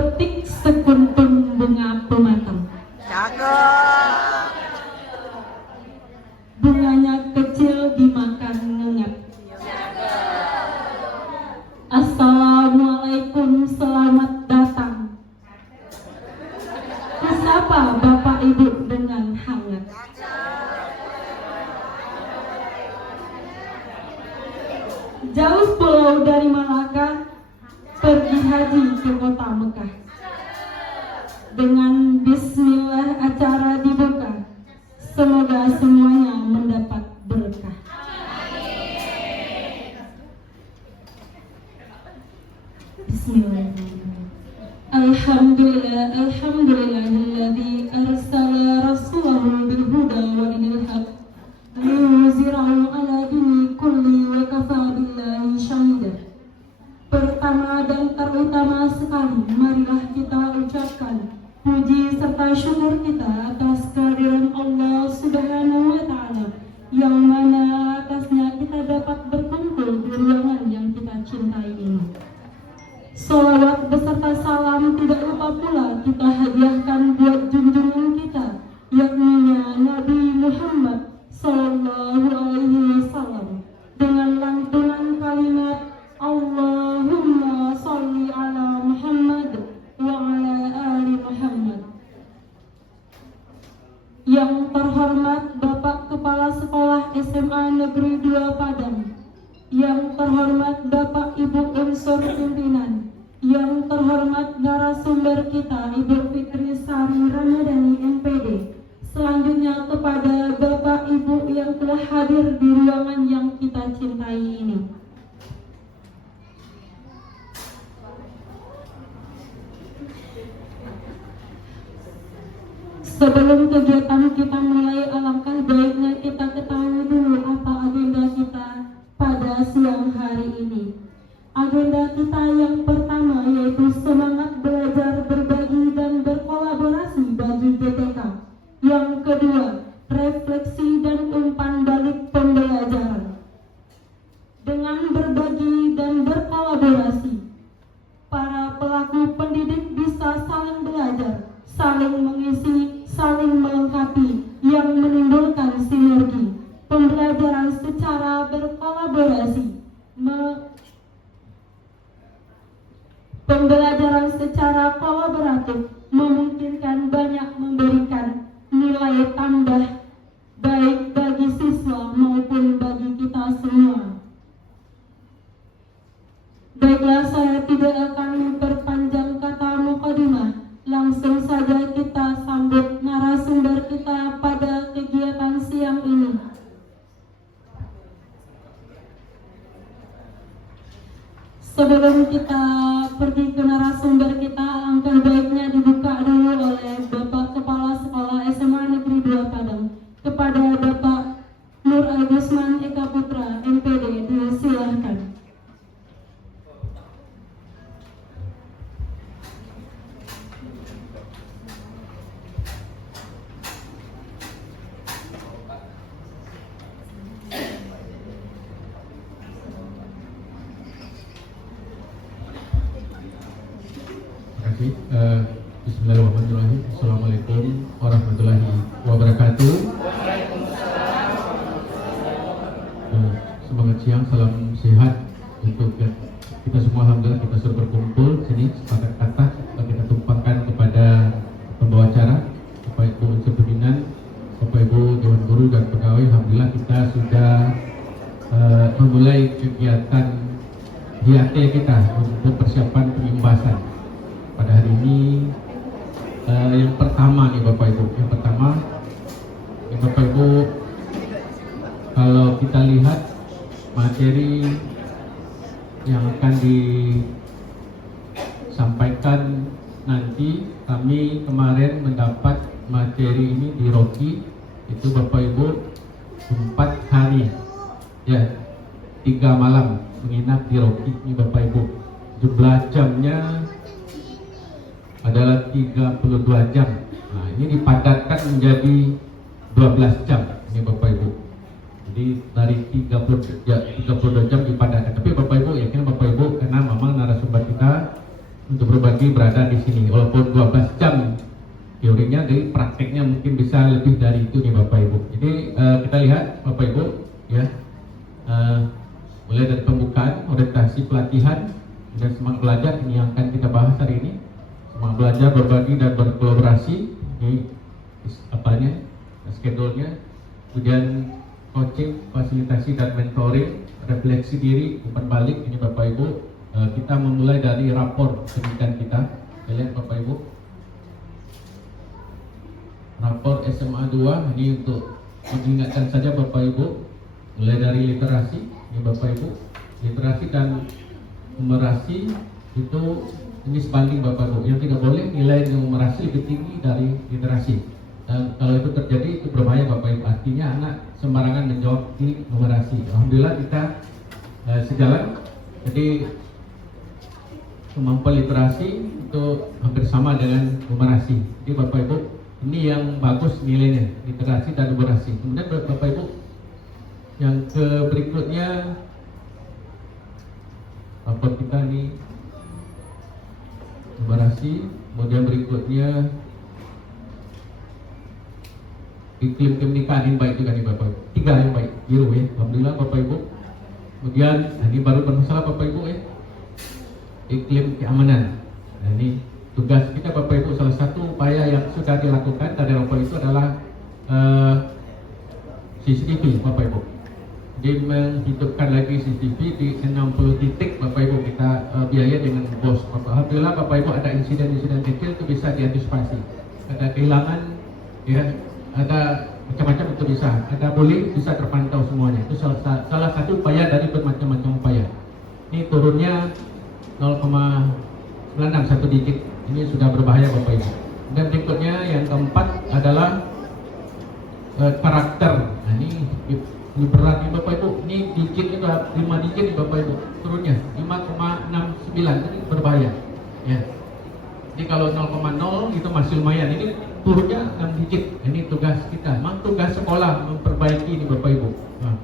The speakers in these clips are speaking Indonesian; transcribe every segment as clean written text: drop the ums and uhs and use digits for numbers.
petik sekuntum bunga pematang. Cakep. Bunganya kecil dimakan ngengat. Assalamualaikum, selamat datang. Kusapa Bapak Ibu dengan hangat. Jauh pulau dari Malaka, pergi haji ke kota Mekah. Dengan bismillah acara dibuka. Semoga semuanya mendapat berkah. Bismillahirrahmanirrahim. Alhamdulillah, alhamdulillahilladzi arsala rasulahu bil huda wa dinil haq liyuzhirahu ala dini kulli wa kafa billahi syahida. Pertama dan terutama sekali, marilah kita ucapkan puji serta syukur kita atas kehadiran Allah Subhanahu wa Ta'ala, yang mana atasnya kita dapat berkumpul di ruangan yang kita cintai ini. Salawat beserta salam tidak lupa pula kita hadiahkan buat junjungan kita, yakni Nabi Muhammad Sallallahu Alaihi Wasallam, dengan lantunan kalimat Allahumma sholli ala Muhammad wa ala ali Muhammad. Yang terhormat Bapak Kepala Sekolah SMA Negeri 2 Padang, yang terhormat Bapak Ibu unsur pimpinan, yang terhormat narasumber kita Ibu Fitri Sari Ramadhani MPD, selanjutnya kepada Bapak Ibu yang telah hadir di ruangan yang kita cintai ini. Sebelum kegiatan kita mulai, alangkah baiknya kita ketahui dulu apa agenda kita pada siang hari ini. Agenda kita yang pertama yaitu semangat belajar, berbagi, dan berkolaborasi bagi BTK. Yang kedua, refleksi dan umpan balik pembelajaran. Dengan berbagi dan berkolaborasi, para pelaku pendidik bisa saling belajar, saling mengisi, saling melengkapi, yang menimbulkan sinergi. Pembelajaran secara berkolaborasi, pembelajaran secara kolaboratif memungkinkan banyak memberikan nilai tambah baik bagi siswa maupun bagi kita semua. Baiklah, saya tidak akan memperpanjang kata mukadimah. Langsung saja kita sambut narasumber kita pada kegiatan siang ini. Sebelum kita pergi ke narasumber kita, alangkah baiknya dibuka dulu oleh Bapak Kepala Sekolah SMA Negeri 2 Padang. Kepada Bapak Nur Agusman Eka Putra MPD, disilahkan. Bismillahirrahmanirrahim. Assalamualaikum warahmatullahi wabarakatuh. Semangat siang, salam sehat untuk kita semua. Alhamdulillah kita sudah berkumpul sini sepakat kata kita tumpangkan kepada pembawa acara, Bapak Ibu unsur pimpinan, Bapak Ibu dewan guru dan pegawai. Alhamdulillah kita sudah memulai kegiatan HIAT kita untuk persiapan pengimbasan. Pada hari ini yang pertama nih Bapak Ibu, Bapak Ibu, kalau kita lihat materi yang akan disampaikan nanti, kami kemarin mendapat materi ini di Rocky, itu Bapak Ibu 4 hari ya, 3 malam menginap di Rocky ini Bapak Ibu. Jumlah jamnya adalah 32 jam. Nah, ini dipadatkan menjadi 12 jam ini Bapak Ibu. Jadi dari 32 jam dipadatkan. Tapi Bapak Ibu yakin Bapak Ibu, karena memang narasumber kita untuk berbagi berbagi berada di sini. Walaupun 12 jam teorinya, jadi prakteknya mungkin bisa lebih dari itu nih Bapak Ibu. Jadi kita lihat Bapak Ibu ya, mulai dari pembukaan, orientasi pelatihan, dan semangat belajar ini yang akan kita bahas hari ini. Semangat belajar, berbagi dan berkolaborasi, ini apanya, schedule-nya, kemudian coaching, fasilitasi dan mentoring, refleksi diri, umpan balik ini Bapak Ibu. Kita memulai dari rapor pendidikan kita. Kita lihat Bapak Ibu, rapor SMA 2 ini untuk mengingatkan saja Bapak Ibu, mulai dari literasi ini Bapak Ibu, literasi dan numerasi itu ini sebanding Bapak Ibu. Yang tidak boleh nilai numerasi lebih tinggi dari literasi. Dan kalau itu terjadi itu berbahaya Bapak Ibu. Artinya anak sembarangan menjawab di numerasi. Alhamdulillah kita sejalan. Jadi kemampuan literasi itu hampir sama dengan numerasi. Jadi Bapak Ibu, ini yang bagus nilainya, literasi dan numerasi. Kemudian Bapak Ibu, yang berikutnya rapor kita ini numerasi. Kemudian berikutnya iklim pernikahan yang baik juga nih Bapak Ibu. 3 yang baik, biru ya. Alhamdulillah Bapak Ibu. Kemudian ini baru bermasalah Bapak Ibu ya, iklim keamanan. Nah ini tugas kita Bapak Ibu, salah satu upaya yang sudah dilakukan dari Bapak itu adalah CCTV Bapak Ibu. Jadi menghidupkan lagi CCTV di 60 titik Bapak Ibu kita biaya dengan bos Bapak. Alhamdulillah Bapak Ibu ada insiden-insiden kecil itu bisa diantisipasi. Ada kehilangan ya, ada macam-macam itu bisa, ada bullying bisa terpantau semuanya. Itu salah satu upaya dari bermacam-macam upaya. Ini turunnya 0,96 satu digit, ini sudah berbahaya Bapak Ibu. Dan berikutnya yang keempat adalah karakter. Nah, ini berat nih Bapak Ibu, ini digit itu 5 digit nih Bapak Ibu, turunnya 5,69, ini berbahaya ya. Jadi kalau 0,0 itu masih lumayan, ini turunnya 6 digit. Ini tugas kita, memang tugas sekolah memperbaiki ini Bapak Ibu,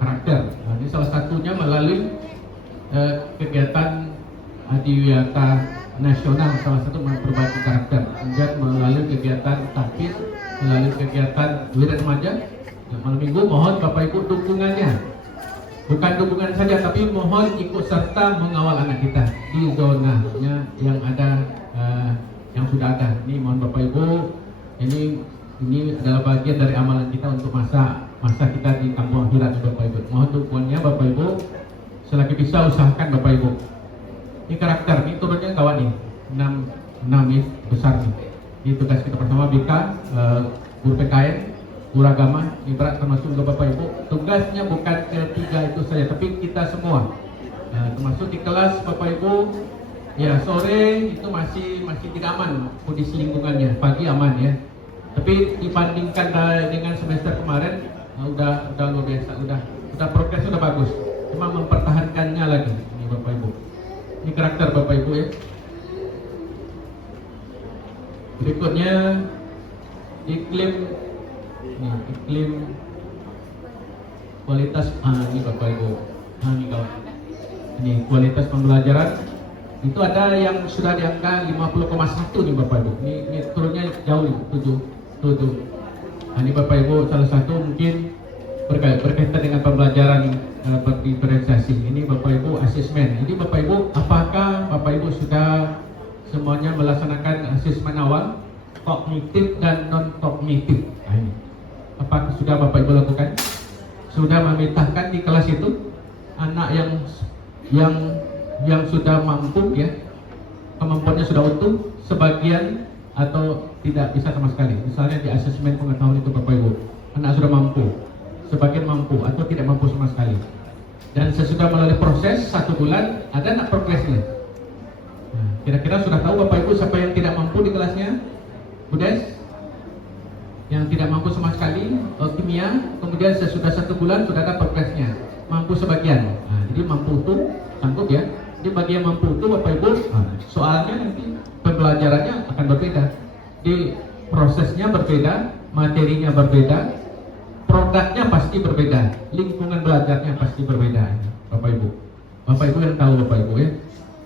karakter. Nah, ini salah satunya melalui kegiatan Adiwiyata Nasional, salah satu memperbaiki karakter. Kemudian melalui kegiatan takbir, melalui kegiatan wira remaja malam minggu, mohon Bapak Ibu dukungannya. Bukan dukungan saja, tapi mohon ikut serta mengawal anak kita di zonanya yang ada, yang sudah ada. Ini mohon Bapak Ibu, ini adalah bagian dari amalan kita untuk masa kita di kampung akhirat Bapak Ibu. Mohon dukungannya Bapak Ibu, selagi bisa usahakan Bapak Ibu. Ini karakter, ini turunnya kawan nih, 6 nih, besar nih. Ini tugas kita pertama BK, guru PKN, guru agama, ini berat termasuk juga Bapak Ibu. Tugasnya bukan ketiga itu saja, tapi kita semua, termasuk di kelas Bapak Ibu. Ya sore itu masih tidak aman kondisi lingkungannya, pagi aman ya. Tapi dibandingkan dengan semester kemarin, udah luar biasa, udah progresnya udah bagus. Cuma mempertahankannya lagi, ini Bapak Ibu. Ini karakter Bapak Ibu ya. Berikutnya iklim kualitas, ini Bapak Ibu, ini kawan. Ini kualitas pembelajaran. Itu ada yang sudah di angka 50,1 nih Bapak Ibu. Ini turunnya jauh nih, 7. Nah, ini Bapak Ibu salah satu mungkin berkaitan dengan pembelajaran diferensiasi. Ini Bapak Ibu asesmen. Jadi Bapak Ibu, apakah Bapak Ibu sudah semuanya melaksanakan asesmen awal, kognitif dan non kognitif? Nah, ini. Apakah sudah Bapak Ibu lakukan? Sudah memetakan di kelas itu anak yang sudah mampu ya, kemampuannya sudah utuh, sebagian atau tidak bisa sama sekali. Misalnya di asesmen pengetahuan itu Bapak Ibu, anak sudah mampu, sebagian mampu atau tidak mampu sama sekali. Dan sesudah melalui proses 1 bulan ada anak progresnya. Nah, kira-kira sudah tahu Bapak Ibu siapa yang tidak mampu di kelasnya? Budes? Yang tidak mampu sama sekali, kimia. Kemudian sesudah 1 bulan sudah ada progresnya, mampu sebagian. Nah, jadi mampu itu sanggup ya. Di bagian mampu itu Bapak Ibu, soalnya nanti pembelajarannya akan berbeda, di prosesnya berbeda, materinya berbeda, produknya pasti berbeda, lingkungan belajarnya pasti berbeda. Bapak Ibu yang tahu Bapak Ibu ya,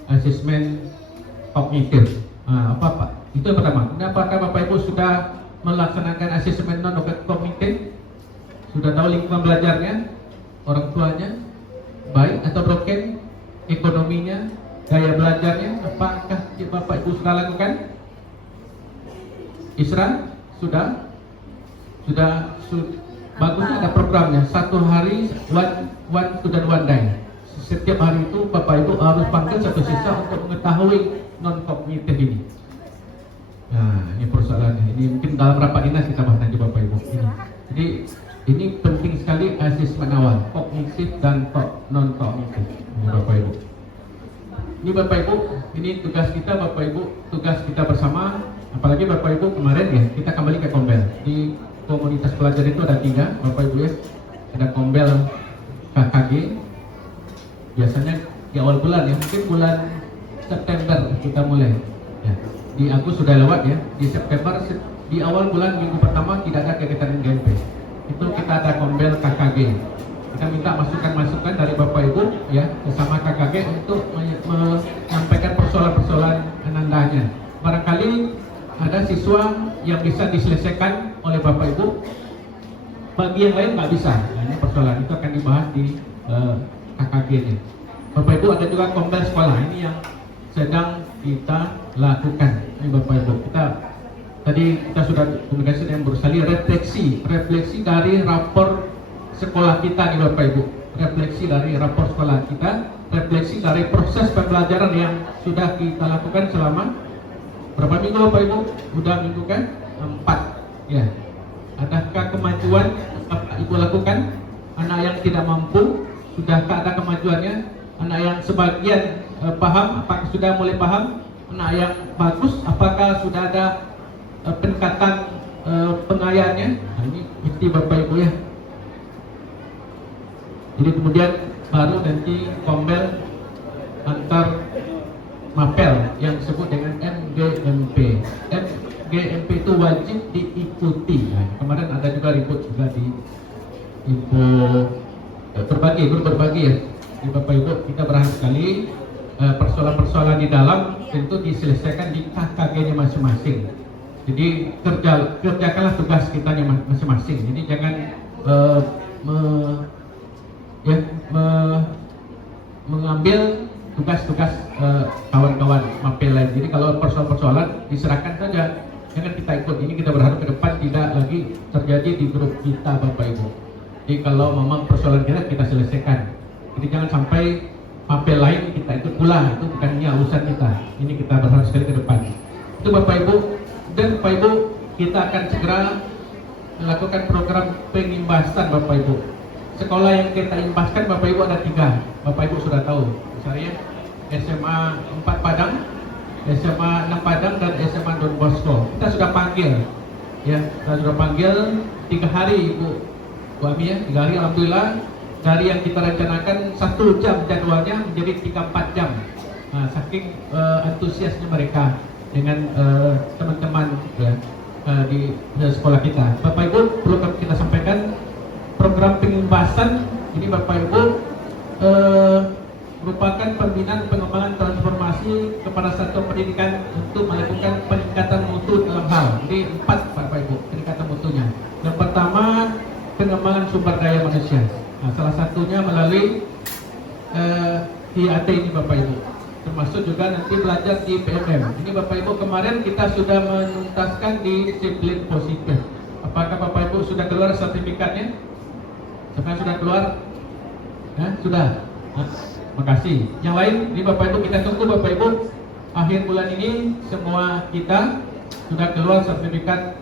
asesmen kognitif. Apa Pak? Itu yang pertama. Apakah Bapak Ibu sudah melaksanakan asesmen non-komite? Sudah tahu lingkungan belajarnya, orang tuanya, baik atau broken, ekonominya, gaya belajarnya? Apakah Bapak Ibu sudah lakukan? Isra? Sudah? Bagusnya ada programnya. 1 hari one student one day. Setiap hari itu Bapak Ibu harus panggil satu siswa untuk mengetahui non-kognitif ini. Nah, ini persoalannya. Ini mungkin dalam rapat dinas kita bahas nanti Bapak Ibu. Jadi ini penting sekali asesmen awal, kognitif dan non-kognitif. Ini Bapak Ibu. Ini Bapak Ibu, ini tugas kita Bapak Ibu, tugas kita bersama. Apalagi Bapak Ibu kemarin ya, kita kembali ke Kombel. Di komunitas pelajar itu ada 3 Bapak Ibu ya. Ada Kombel KKG. Biasanya di awal bulan ya, mungkin bulan September kita mulai ya. Di Agustus sudah lewat ya. Di September, di awal bulan minggu pertama tidak ada kegiatan GMP. Itu kita ada Kombel KKG. Kita minta masukan-masukan dari Bapak Ibu ya bersama KKG untuk menyampaikan persoalan-persoalan anandanya. Barangkali ada siswa yang bisa diselesaikan oleh Bapak Ibu, bagi yang lain nggak bisa. Nah, ini persoalan itu akan dibahas di KKG ini. Bapak Ibu ada juga Kombel sekolah, ini yang sedang kita lakukan. Ini Bapak Ibu, kita sudah komunikasi dengan Bursali, refleksi dari rapor sekolah kita nih Bapak Ibu, refleksi dari rapor sekolah kita, refleksi dari proses pembelajaran yang sudah kita lakukan selama berapa minggu Bapak Ibu? Udah minggu kan? 4 ya. Adakah kemajuan Bapak Ibu lakukan? Anak yang tidak mampu, sudahkah ada kemajuannya? Anak yang sebagian paham, apakah sudah mulai paham? Anak yang bagus, apakah sudah ada peningkatan pengayaannya? Nah, ini mesti Bapak Ibu ya. Jadi kemudian baru nanti Kombel antar mapel yang disebut dengan MGMP. MGMP itu wajib diikuti. Nah, kemarin ada juga ribut juga di info berbagi ya. Di Bapak Ibu kita berharap sekali persoalan-persoalan di dalam tentu diselesaikan di KKG-nya masing-masing. Jadi kerjakanlah tugas kita masing-masing. Jadi jangan mengambil tugas-tugas kawan-kawan mapel lain. Jadi kalau persoalan-persoalan diserahkan saja, jangan kita ikut. Ini kita berharap ke depan tidak lagi terjadi di grup kita Bapak Ibu. Jadi kalau memang persoalan kita selesaikan. Jadi jangan sampai mapel lain kita ikut pula, itu bukannya urusan kita. Ini kita berharap sekali ke depan. Itu Bapak Ibu. Dan Bapak Ibu, kita akan segera melakukan program pengimbasan Bapak Ibu. Sekolah yang kita imbaskan Bapak Ibu ada 3. Bapak Ibu sudah tahu, misalnya SMA 4 Padang, SMA 6 Padang, dan SMA Don Bosco. Kita sudah panggil, ya, kita sudah panggil 3 hari Bu Ami ya, 3 hari alhamdulillah. Dari yang kita rencanakan 1 jam jadwalnya menjadi 3-4 jam. Nah, saking antusiasnya mereka dengan teman-teman ya, di sekolah kita. Bapak Ibu perlu kita sampaikan program pengimbasan ini Bapak Ibu merupakan pembinaan pengembangan transformasi kepada satu pendidikan untuk melakukan peningkatan mutu dalam hal. Jadi 4 Bapak Ibu peningkatan mutunya. Yang pertama pengembangan sumber daya manusia. Nah, salah satunya melalui IAT ini Bapak Ibu. Termasuk juga nanti belajar di PMM. Ini Bapak Ibu kemarin kita sudah menuntaskan di disiplin positif. Apakah Bapak Ibu sudah keluar sertifikatnya? Sampai sudah keluar? Sudah. Makasih. Yang lain, ini Bapak Ibu kita tunggu Bapak Ibu. Akhir bulan ini semua kita sudah keluar sertifikat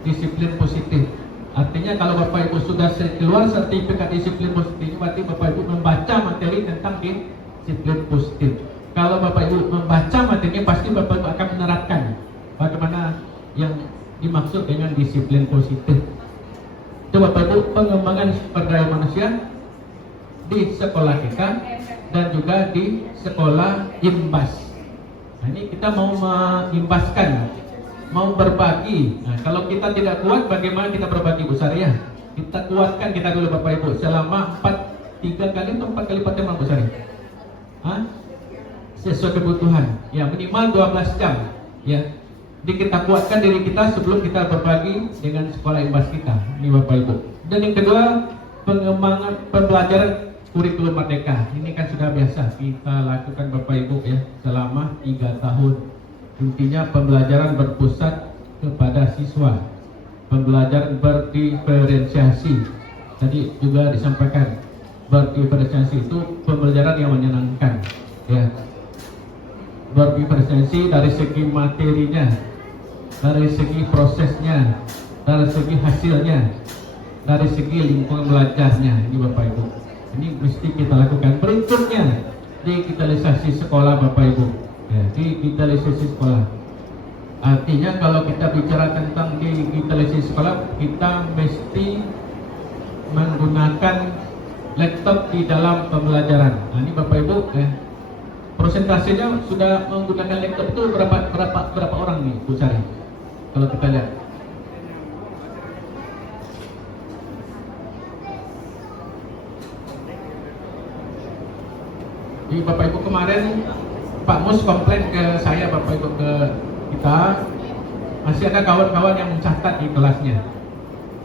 disiplin positif. Artinya kalau Bapak Ibu sudah keluar sertifikat disiplin positif, berarti Bapak Ibu membaca materi tentang disiplin positif. Kalau Bapak Ibu membaca materinya, pasti Bapak Ibu akan menerapkan bagaimana yang dimaksud dengan disiplin positif. Itu Bapak Ibu pengembangan sumber daya manusia di sekolah kita dan juga di sekolah imbas. Nah, ini kita mau mengimbaskan, mau berbagi. Nah, kalau kita tidak kuat, bagaimana kita berbagi Bu Sari ya? Kita kuatkan kita dulu Bapak Ibu selama 3 kali atau 4 kali pertemuan Bu Sari. Sesuai kebutuhan. Ya minimal 12 jam. Ya, jadi kita kuatkan diri kita sebelum kita berbagi dengan sekolah imbas kita, ini Bapak Ibu. Dan yang kedua, pengembangan pembelajaran kurikulum merdeka. Ini kan sudah biasa kita lakukan Bapak Ibu ya selama 3 tahun. Intinya pembelajaran berpusat kepada siswa, pembelajaran berdiferensiasi. Tadi juga disampaikan berdiferensiasi itu pembelajaran yang menyenangkan ya. Berdiferensiasi dari segi materinya, dari segi prosesnya, dari segi hasilnya, dari segi lingkungan belajarnya. Ini Bapak Ibu, ini mesti kita lakukan. Berikutnya, digitalisasi sekolah Bapak Ibu ya, digitalisasi sekolah. Artinya kalau kita bicara tentang digitalisasi sekolah, kita mesti menggunakan laptop di dalam pembelajaran. Nah, ini Bapak Ibu ya, persentasenya sudah menggunakan laptop itu berapa orang nih Bu Sari? Kalau kita lihat, jadi Bapak Ibu kemarin Pak Mus komplain ke saya, Bapak Ibu, ke kita masih ada kawan-kawan yang mencatat di kelasnya,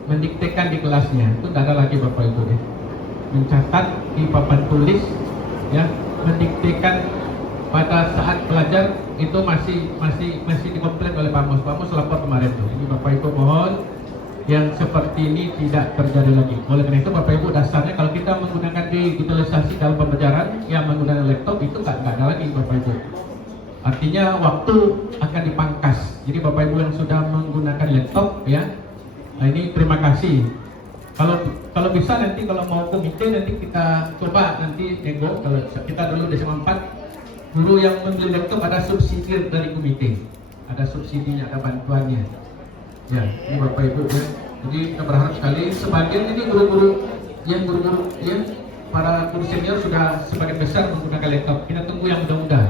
mendiktekan di kelasnya. Itu tidak ada lagi Bapak Ibu ya, mencatat di papan tulis ya, mendiktekan pada saat belajar itu masih dikomplain oleh Pak Mus. Pak Mus lapor kemarin tuh. Ini Bapak Ibu mohon yang seperti ini tidak terjadi lagi. Oleh karena itu Bapak Ibu, dasarnya kalau kita menggunakan digitalisasi dalam pembelajaran yang menggunakan laptop itu nggak ada lagi Bapak Ibu. Artinya waktu akan dipangkas. Jadi Bapak Ibu yang sudah menggunakan laptop ya, nah ini terima kasih. Kalau bisa nanti kalau mau komite nanti kita coba nanti nego. Kalau kita dulu di SMA 4 guru yang membeli laptop ada subsidi dari komite, ada subsidinya, ada bantuannya. Ya, ini Bapak Ibu ya. Jadi kita berharap sekali sebagian ini guru-guru yang para guru senior sudah sebagian besar menggunakan laptop. Kita tunggu yang muda-muda.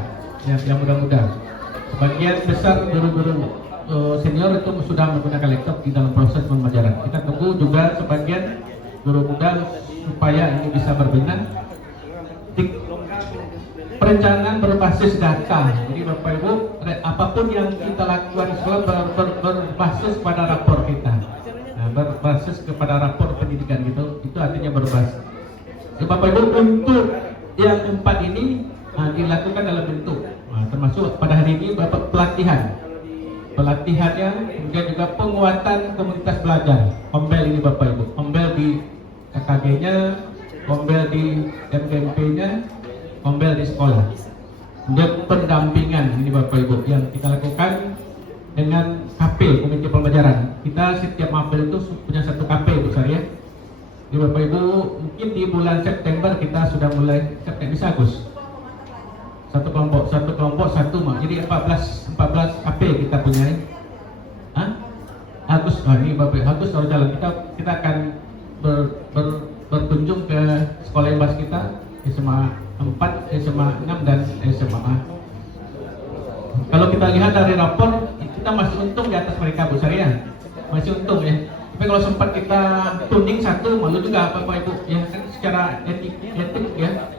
Ya, yang muda-muda. Sebagian besar guru-guru senior itu sudah menggunakan laptop di dalam proses pembelajaran. Kita tunggu juga sebagian guru muda supaya ini bisa berbina. Perencanaan berbasis data. Jadi Bapak Ibu, apapun yang kita lakukan sekolah berbasis pada rapor kita. Nah, berbasis kepada rapor pendidikan gitu. Itu artinya berbasis. Jadi Bapak Ibu, untuk yang 4 ini dilakukan dalam bentuk, termasuk pada hari ini Bapak pelatihannya, kemudian juga penguatan komunitas belajar. Ombel ini Bapak Ibu, ombel di KKG-nya, ombel di MGMP-nya, ombel di sekolah. Kemudian pendampingan ini Bapak Ibu yang kita lakukan dengan KP, komite pembelajaran. Kita setiap mapel itu punya satu KP Bu Sari ya. Jadi Bapak Ibu, mungkin di bulan September kita sudah mulai, bisa Agus. Satu kelompok jadi 14 KP kita punya. Agus, ini Bapak Agus harus jalan. Kita akan berkunjung ke sekolah imbas kita, SMA 4, SMA 6 dan SMA A. Kalau kita lihat dari rapor, kita masih untung di atas mereka Bu Sari ya, masih untung ya. Tapi kalau sempat kita tunding satu, malu juga Bapak Ibu ya, kan secara etik ya,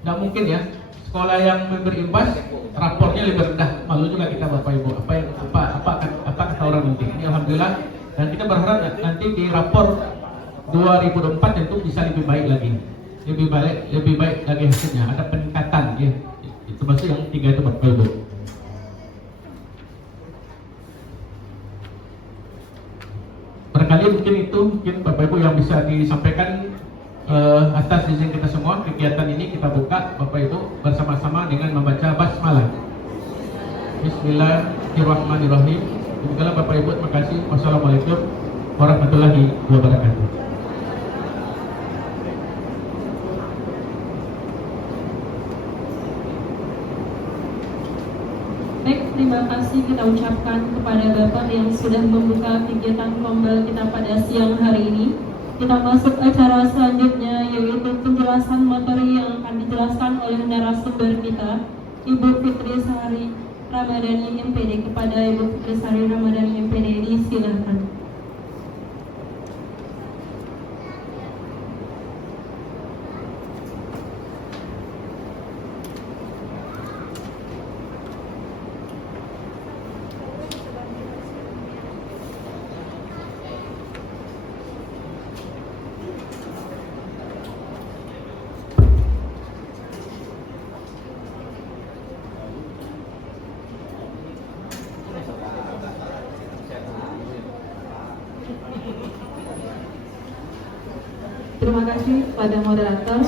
nggak mungkin ya sekolah yang berimbas rapornya lebih rendah, malu juga kita Bapak Ibu. Apa kata orang nanti. Ini alhamdulillah, dan kita berharap nanti di rapor 2024 itu bisa lebih baik lagi, lebih baik lagi hasilnya, ada peningkatan ya. Itu masih yang 3 itu Bapak Ibu. Barangkali mungkin Bapak Ibu yang bisa disampaikan atas izin kita semua. Kegiatan ini kita buka Bapak Ibu bersama-sama dengan membaca basmalah. Bismillahirrahmanirrahim. Demikianlah Bapak Ibu, terima kasih. Wassalamualaikum warahmatullahi wabarakatuh. Baik, terima kasih kita ucapkan kepada Bapak yang sudah membuka kegiatan kombel kita pada siang hari ini. Kita masuk acara selanjutnya, yaitu penjelasan materi yang akan dijelaskan oleh narasumber kita, Ibu Fitri Sari Ramadhani MPD. Kepada Ibu Fitri Sari Ramadhani MPD, disilakan. Terima kasih kepada moderator,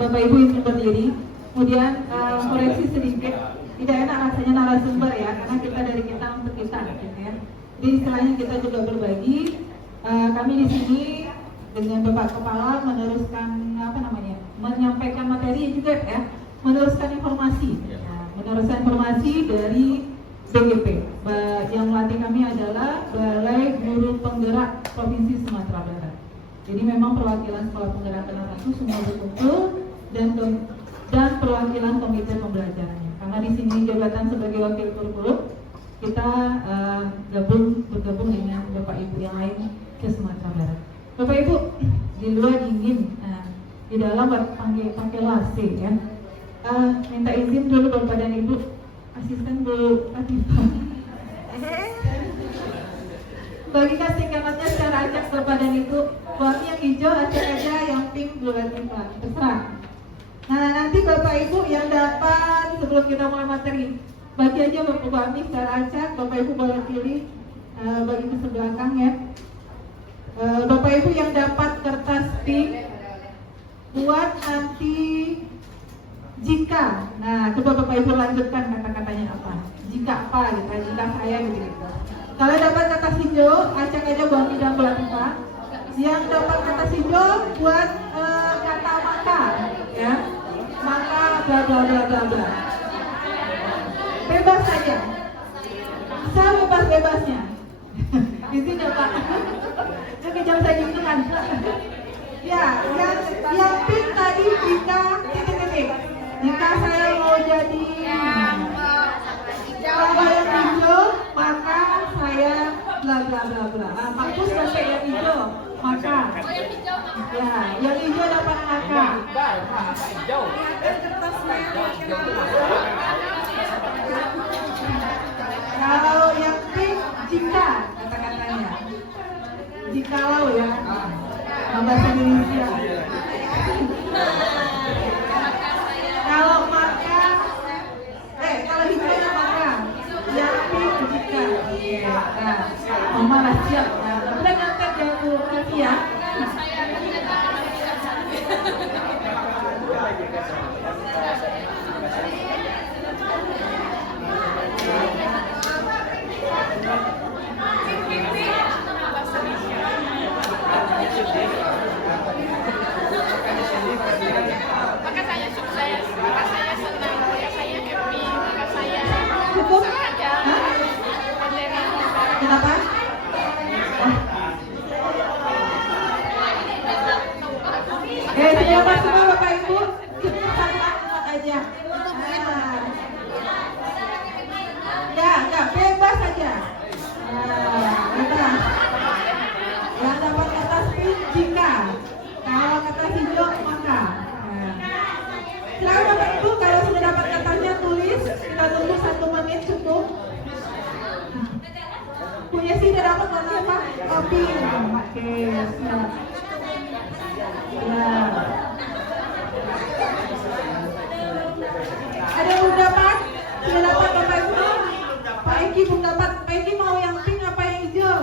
Bapak Ibu yang berdiri. Kemudian koreksi sedikit, tidak enak rasanya narasumber ya, karena kita dari kita untuk kita, gitu ya. Jadi istilahnya kita juga berbagi. Kami di sini dengan Bapak Kepala meneruskan menyampaikan materi juga ya, meneruskan informasi. Meneruskan informasi dari BGP. Yang melatih kami adalah Balai Guru Penggerak Provinsi Sumatera Barat. Jadi memang perwakilan sekolah penggerak anak itu semua berkumpul dan perwakilan komite pembelajarannya. Karena di sini jabatan sebagai wakil kurikulum, kita bergabung dengan Bapak Ibu yang lain ke Sumatera Barat. Bapak Ibu, di luar dingin, di dalam pakai lase ya. Minta izin dulu Bapak dan Ibu, asisten Bu Latifah. Bagi kasih kamarnya secara acak Bapak dan Ibu, warna yang hijau acak aja, yang pink Bu Latifah, terserah. Nah nanti Bapak Ibu yang dapat, sebelum kita mulai materi, bagi aja Bapak kami secara acak, Bapak Ibu boleh pilih bagi ke sebelakang ya. Bapak Ibu yang dapat kertas pink buat nanti jika, nah coba Bapak Ibu lanjutkan kata-katanya apa? Jika apa gitu, jika saya gitu. Kalau dapat kertas hijau, acak aja buat bidang Bu Latifah. Yang dapat kertas hijau buat kata maka, ya, maka bla bla bla bla bla. Bebas saja, saya bebas-bebasnya. Di sini Pak. Jadi jangan saya gitukan. Ya, yang pink tadi jika titik-titik. Jika saya mau jadi kalau yang hijau, maka saya bla bla bla bla. Mampus sampai yang hijau, maka. Ya, yang hijau dapat maka. Kalau yang pink jika kata-katanya. Jikalau ya. Bahasa Indonesia. Kalau maka, kalau hijau maka, yang pink jika. Nah, Mama lah siap. Udah ngangkat ya Bu Kasih ya. Maka saya sukses, maka saya senang, maka saya happy, maka saya Cukup? saja materi. Kenapa? Siapa semua Bapak Ibu? Kita satu aja. Ya, bebas aja. Bebas. Yang dapat kertas pink jika, kalau kertas hijau maka. Silakan Bapak Ibu, kalau sudah dapat kertasnya tulis. Kita tunggu 1 menit cukup. Punya sih udah dapat warna apa? Oh, pink. Oke, siap. Ya. Ada yang belum dapat? Sudah dapat Bapak Ibu? Pak Eki belum dapat. Pak Eki mau yang pink apa yang hijau?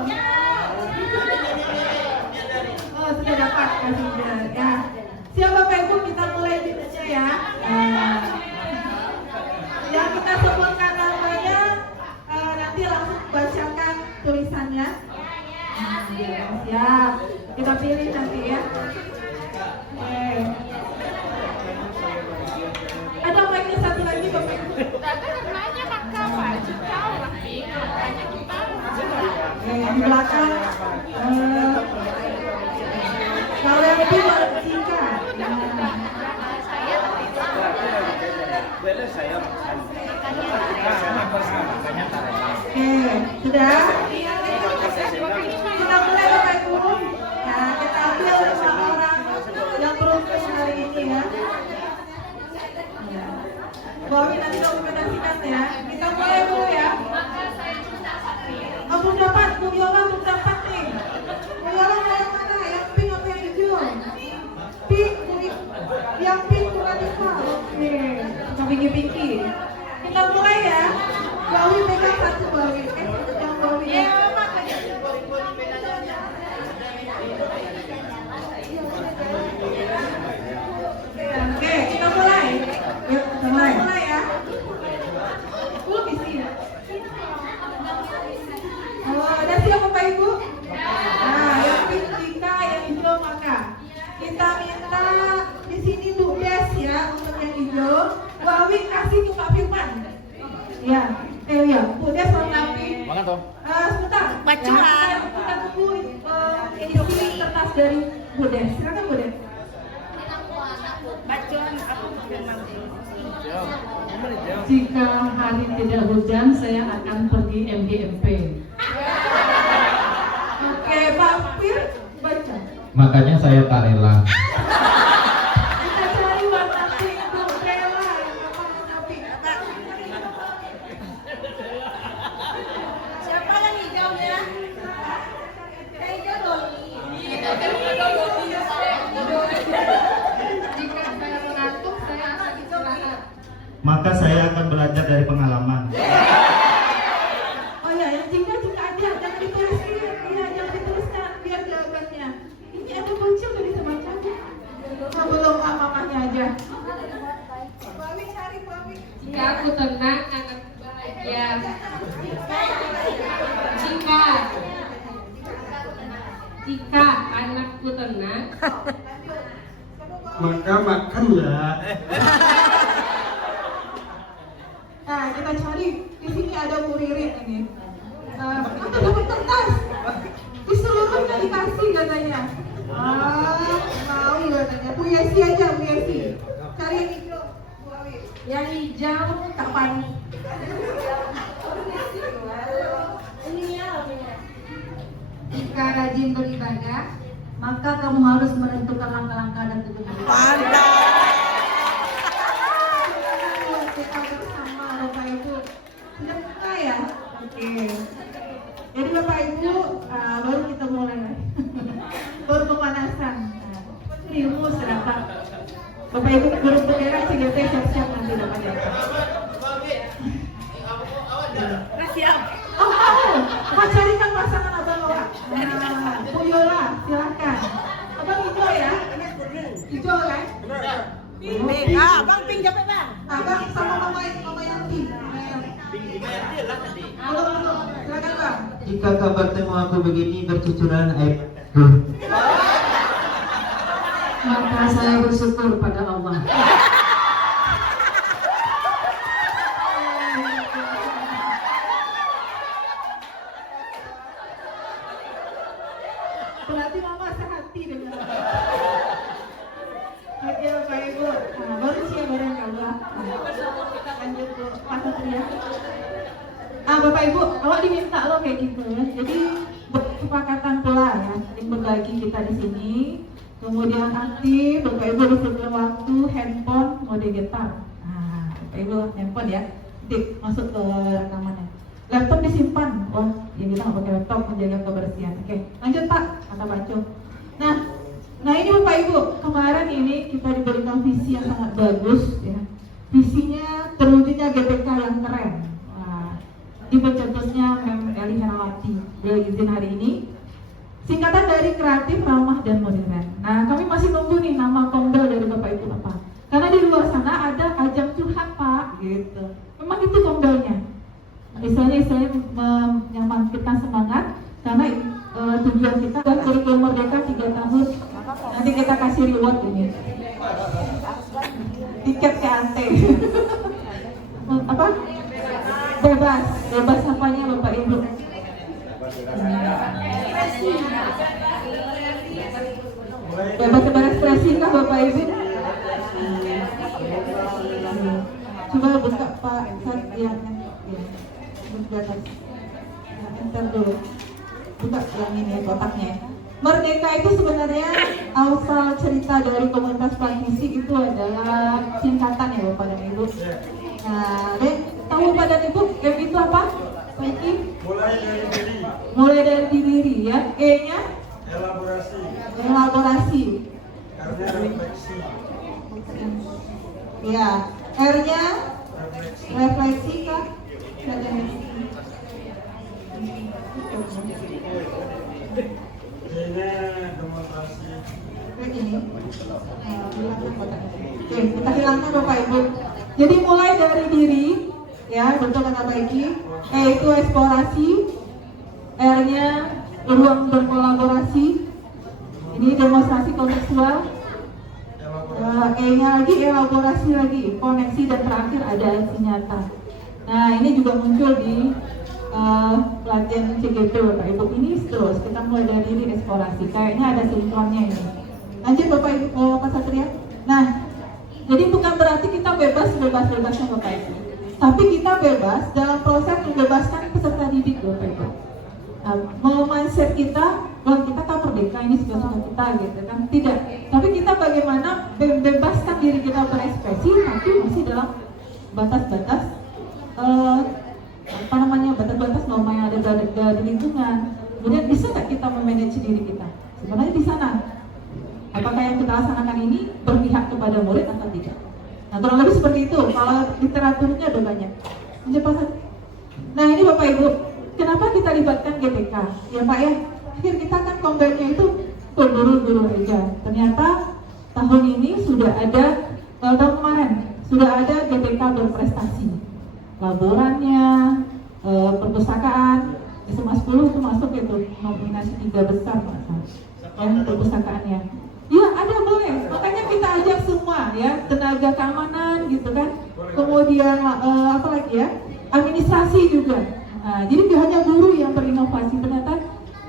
Oh, sudah dapat. Ya. Siap Bapak Ibu, kita mulai jenisnya ya. Yang kita sebutkan namanya, nanti langsung bacakan tulisannya. Siap. Kita pilih nanti ya. Ada mic-nya satu lagi Bapak Ibu. Tadi namanya maka Pak, jika tapi makanya kita Di belakang. Kalau yang itu jika. Sudah? Kita mulai Bapak Ibu. Nah, kita ambil 5 orang yang beruntung hari ini ya. Bawain nanti dokumentasikan ya. Kita mulai dulu ya. Oh, belum dapat, Bu Yola belum dapat nih. Bu Yola mau yang mana? Yang pink atau yang hijau? Pink, yang pink bukan default. Oke, kita pinky-pinky. Kita mulai ya. Bawi pegang satu Bawi. Yang Bawi. Ya, makanya. Wawi kasih ke Pak Firman. Ya, ya, Bu Des melengkapi. Mana tuh? Sebentar. Bacaan. Ya, kita tunggu edisi kertas dari Bu Des. Silakan Bu Des. Bacaan apa firman? Jika hari tidak hujan, saya akan pergi MGMP. Oke, Pak Fir, baca. Makanya saya tak rela. Kita cari warna pink, Bu. Rela yang warna pink. Siapa yang hijaunya? Hijau dulu. Jika saya mengantuk, saya akan istirahat. Maka saya akan belajar dari pengalaman. Oh ya, yang jika ada, jangan dituliskan. Ya, jangan dituliskan biar jawabannya. Ini ada bocil dari sebaca. Oh, belum mamanya aja. Bawi cari Bawi. Jika aku tenang, akan bahagia. Jika anakku tenang, Maka makanlah. Nah, kita cari. Di sini ada Bu Ririn ini. Ada dapat kertas. Di seluruhnya dikasih katanya. Mau katanya. Bu Yesi aja, Bu Yesi. Cari yang hijau. Bu Awi. Yang hijau tak panik. jika rajin beribadah, maka kamu harus menentukan langkah-langkah dan tujuan. Kita bersama Bapak Ibu. Sudah buka ya? Oke. Jadi Bapak Ibu, baru kita mulai. Baru pemanasan. Ilmu sedapat. Bapak Ibu guru bendera CGT siap-siap nanti dapat ya. Siap. Mau carikan pasangan Abang Laura. Bu Yola, silakan. Abang hijau ya? Hijau kan? Bang pink capek bang. Abang sama Mama Yanti. Belum. Silakan Bang. Jika kabar temu aku begini bercucuran air. Maka saya bersyukur pada Allah. Berarti Mama sehati dengan Oke Bapak Ibu, baru siap bareng kabar. Lanjut Bu Pak Satria. Bapak Ibu, kalau diminta lo kayak gitu ya. Jadi kesepakatan pula ya, saling berbagi kita di sini. Kemudian aktif, Bapak Ibu diberikan waktu, handphone, mode getar. Bapak Ibu handphone ya, tip masuk ke rekamannya. Laptop disimpan, wah ya kita nggak pakai laptop menjaga kebersihan. Oke, lanjut Pak, kata Baco. Nah ini Bapak Ibu, kemarin ini kita diberikan visi yang sangat bagus ya. Visinya terwujudnya GPK yang keren. Di pencetusnya Mem Eli Herawati, beliau izin hari ini. Singkatan dari kreatif, ramah, dan modern. Nah, kami masih nunggu nih nama kombel dari Bapak Ibu apa. Karena di luar sana ada ajang curhat Pak, gitu. Memang itu kombelnya. Misalnya yang membangkitkan semangat, karena tujuan kita kurikulum merdeka 3 tahun. Nanti kita kasih reward ini. Tiket ke Ante. Apa? Bebas apanya Bapak Ibu. Bebas berekspresi kah Bapak Ibu? Coba buka Pak Satya. Enter dulu. Buka yang ini kotaknya. Merdeka itu sebenarnya asal cerita dari komunitas praktisi itu adalah singkatan ya Bapak dan Ibu. Nah, tahu Bapak dan Ibu yang itu apa? Pak mulai dari diri ya. E-nya elaborasi. Ya. R-nya refleksi kah? Oke, kita hilangkan Bapak Ibu. Jadi mulai dari diri, ya betul kata Pak Iki. E itu eksplorasi, R-nya ruang berkolaborasi. Ini demonstrasi kontekstual. E-nya lagi, elaborasi lagi, koneksi, dan terakhir ada aksi nyata. Nah, ini juga muncul di pelatihan CGP Bapak Ibu. Ini terus kita mulai dari eksplorasi. Kayaknya ada sinkronnya ini. Lanjut Bapak Ibu, Pak Satria. Nah, jadi bukan berarti kita bebasnya Bapak Ibu, tapi kita bebas dalam proses membebaskan peserta didik Bapak Ibu. Mindset kita, bahwa kita tak merdeka, ini sudah kita gitu kan, tidak. Tapi kita bagaimana bebaskan diri kita berekspresi, tapi masih dalam batas-batas batas-batas norma yang ada di lingkungan. Kemudian bisa nggak kita memanage diri kita? Sebenarnya di sana. Apakah yang kita laksanakan ini berpihak kepada murid atau tidak? Nah, kurang lebih seperti itu. Kalau literaturnya ada banyak. Nah, ini Bapak Ibu, kenapa kita libatkan GTK? Ya Pak ya, akhir kita kan kombinnya itu ke guru-guru aja. Ternyata tahun ini sudah ada, tahun kemarin sudah ada GTK berprestasi. Laborannya, perpustakaan, SMA 10 itu masuk itu nominasi 3 besar Pak. Perpustakaannya. Ya ada, boleh. Makanya kita ajak semua ya, tenaga keamanan gitu kan. Kemudian apa lagi ya? Administrasi juga. Nah, jadi tidak hanya guru yang berinovasi, ternyata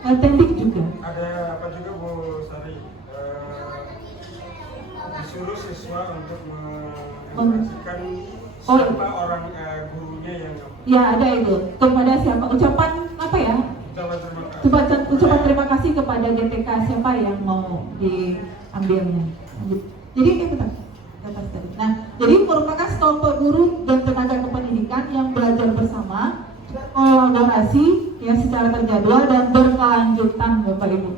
teknik juga. Ada apa juga Bu Sari? Disuruh siswa untuk menginformasikan siapa orang gurunya yang. Ya ada itu. Kepada siapa? Ucapan apa ya? Ucapan terima kasih kepada GTK, siapa yang mau diambilnya. Jadi kita nah, jadi merupakan kelompok guru dan tenaga kependidikan yang belajar bersama, kolaborasi yang secara terjadwal dan berkelanjutan Bapak Ibu,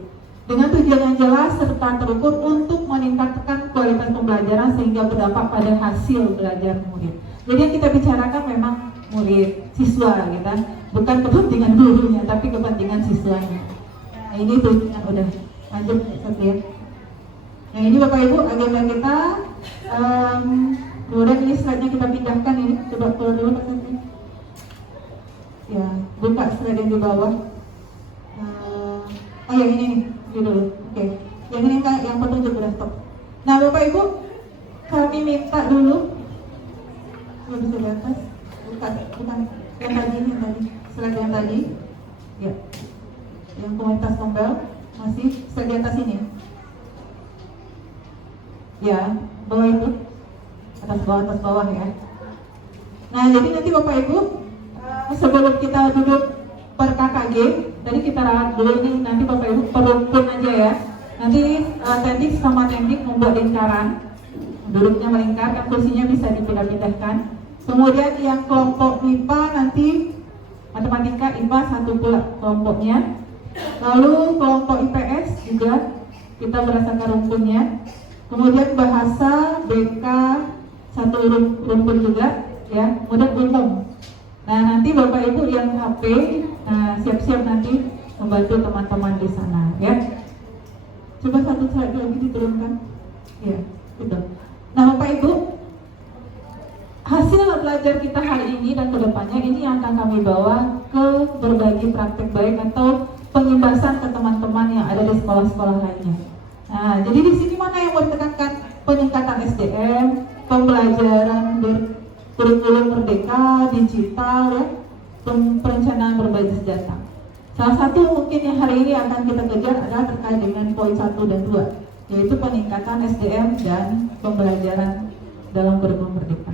dengan tujuan yang jelas serta terukur untuk meningkatkan kualitas pembelajaran sehingga berdampak pada hasil belajar murid. Jadi yang kita bicarakan memang murid, siswa gitu kan, bukan kepentingan gurunya tapi kepentingan siswanya. Nah, ini tuh yang udah lanjut satu ya. Nah, ini Bapak Ibu agenda kita. Kemudian ini slide-nya kita pindahkan ini, coba keluar dulu Pak Santi. Ya, buka slide yang di bawah. Oh yang ini nih, ini dulu. Oke. Yang ini yang petunjuk udah stop. Nah Bapak Ibu, kami minta dulu, belum bisa di atas. Bukan yang tadi, slide yang tadi. Ya. Yang komunitas Tombel masih slide di atas ini. Ya, bawah itu, atas bawah ya. Nah, jadi nanti Bapak Ibu, sebelum kita duduk per KKG, tadi kita rawat dulu ini, nanti Bapak Ibu perumpun aja ya. Nanti teknik sama teknik membuat lingkaran, duduknya melingkar, kan kursinya bisa dipindah-pindahkan. Kemudian yang kelompok MIPA nanti matematika IPA satu pula kelompoknya. Lalu kelompok IPS juga kita berdasarkan rumpunnya. Kemudian bahasa BK satu rumpun juga ya, kemudian umum. Nah nanti Bapak Ibu yang HP siap-siap nanti membantu teman-teman di sana ya. Coba satu slide lagi diturunkan. Ya, udah. Nah Bapak Ibu, hasil belajar kita hari ini dan kedepannya ini yang akan kami bawa ke berbagai praktek baik atau pengimbasan ke teman-teman yang ada di sekolah-sekolah lainnya. Nah, jadi di sini mana yang mau ditekankan? Peningkatan SDM, pembelajaran kurikulum merdeka, digital, ya, perencanaan berbasis data. Salah satu mungkin yang hari ini akan kita kejar adalah terkait dengan poin 1 dan 2, yaitu peningkatan SDM dan pembelajaran dalam kurikulum merdeka.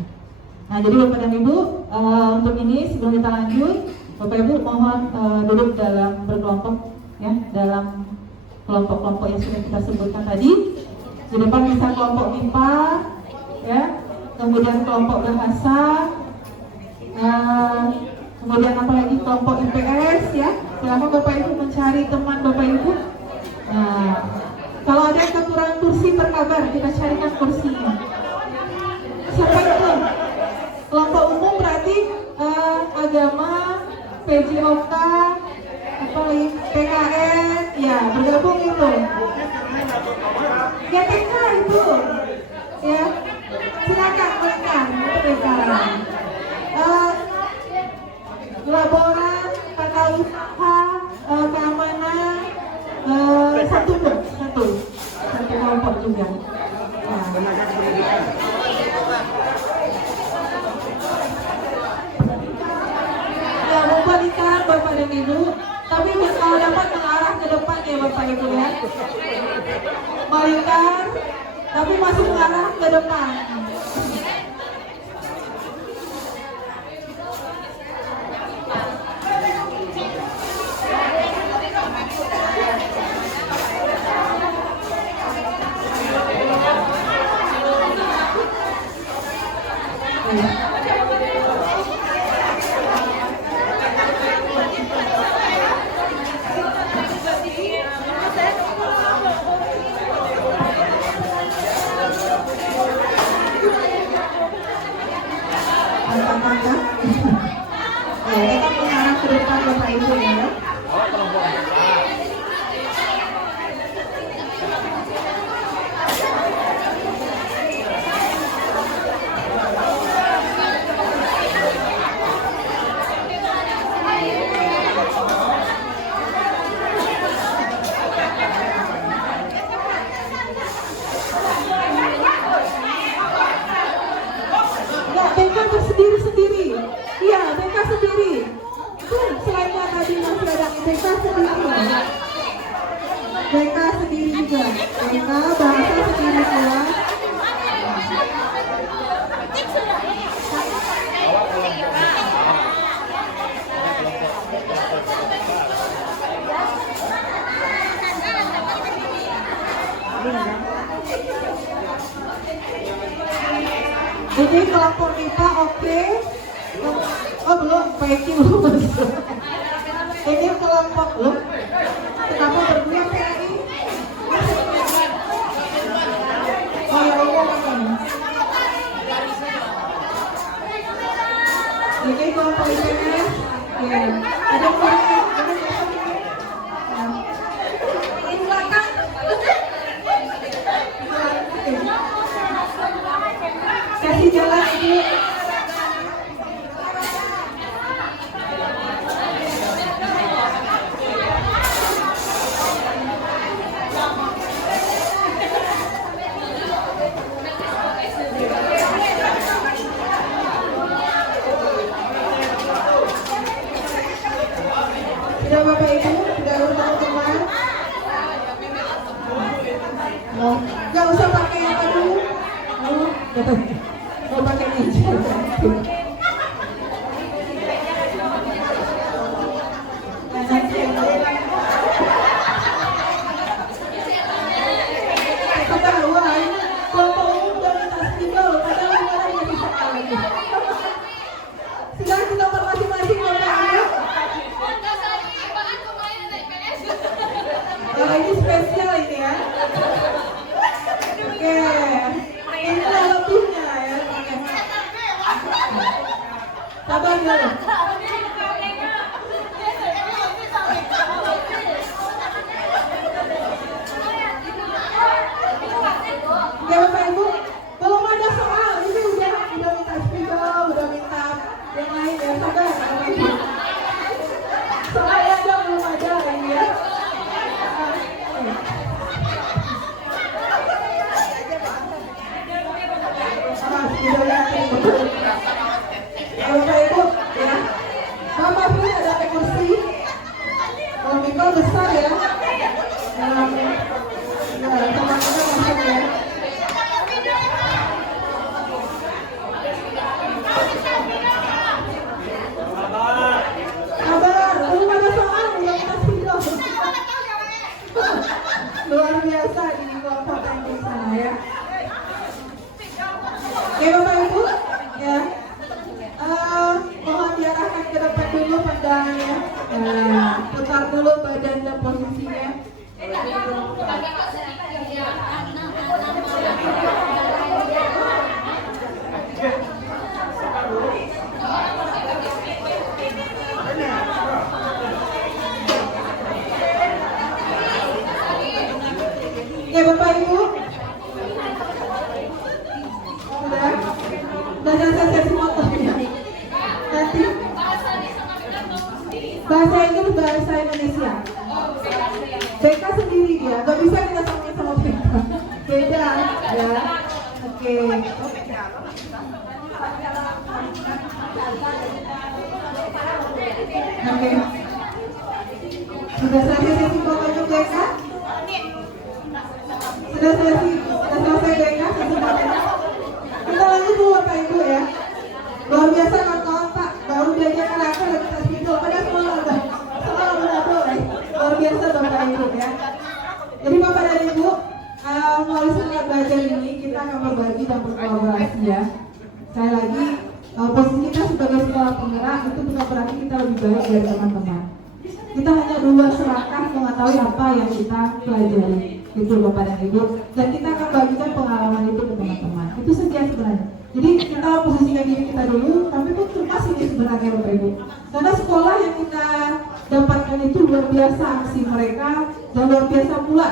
Nah, jadi Bapak dan Ibu, untuk ini sebelum kita lanjut, Bapak Ibu mohon duduk dalam berkelompok, ya, dalam kelompok-kelompok yang sudah kita sebutkan tadi. Di depan bisa kelompok MIPA, ya, kemudian kelompok bahasa, kemudian apa lagi kelompok IPS, ya. Silakan Bapak Ibu mencari teman Bapak Ibu. Nah, kalau ada yang kekurangan kursi berkabar, kita carikan kursinya. Siapa itu? Kelompok umum berarti agama, PJOK, apa lagi, PKN, ya bergabung itu. GTK itu, ya silakan mereka. Laboran, tata usaha, keamanan, satu kelompok juga. Nah, dan Ibu, tapi kalau dapat mengarah ke depan ya Bapak Ibu ya. Melingkar, tapi masih mengarah ke depan. Mantap. Ya, kita mengarah ke depan Bapak Ibu ya. TK sendiri. Iya, TK sendiri. Tuh, selainnya tadi masih ada TK sendiri. TK sendiri juga. TK bahasa sendiri pula. Ini kelompok MIPA oke. Oh belum, PK belum masuk. Ini kelompok belum. Kenapa berdua PKI? Oh ya Allah. Ini kelompok IPS. Ya. Ada ini belakang. Kasih jalan Ibu. Sudah Bapak Ibu, sudah teman-teman. Nggak usah pakai yang tadi. Mau pakai meja. Ketahuan, kelompok umum udah minta stiker, padahal kita masih sakal lagi. Silahkan kita masing-masing Bapak Ibu. Ini spesial ini ya. Oke. Ini lebihnya ya. Sabar dulu. Oke Bapak Ibu, belum ada soal. Ini udah minta spidol, udah minta yang lain ya. Sabar Bapak Ibu. Soalnya aja belum ada ini ya. Bapak Ibu ya, Bapak Ibu ada kursi, kalau Miko besar ya, teman-teman masuk ya. Sabar, belum ada soal, belum ada video. Luar biasa ini kelompok yang di sana ya. Oke Bapak Ibu ya, mohon diarahkan ke depan dulu pandangannya. Putar dulu badan dan posisinya. Oke Bapak Ibu, udah selesai sesi motornya. Nanti bahasa Inggris, bahasa Indonesia. BK sendiri dia, gak bisa kita samain sama BK. Beda ya. Oke. Oke. Sudah selesai sesi fotonya BK? Sudah selesai BK sesi fotonya? Kita lanjut dulu Bapak Ibu ya. Luar biasa kawan-kawan Pak, baru belajar karakter dan kita spidol pada semua berapa luar biasa Bapak Ibu ya. Jadi Bapak dan Ibu, melalui semangat belajar ini kita akan berbagi dan berkolaborasi ya. Sekali lagi, posisi kita sebagai sekolah penggerak itu bukan berarti kita lebih baik dari teman-teman. Kita hanya dua selangkah mengetahui apa yang kita pelajari, itu Bapak dan Ibu, dan kita akan bagikan pengalaman itu ke teman-teman. Itu saja sebenarnya. Jadi kita posisikan diri kita dulu, tapi pun terpas ini sebenarnya Bapak Ibu. Karena sekolah yang kita dapatkan itu luar biasa aksi mereka dan luar biasa pula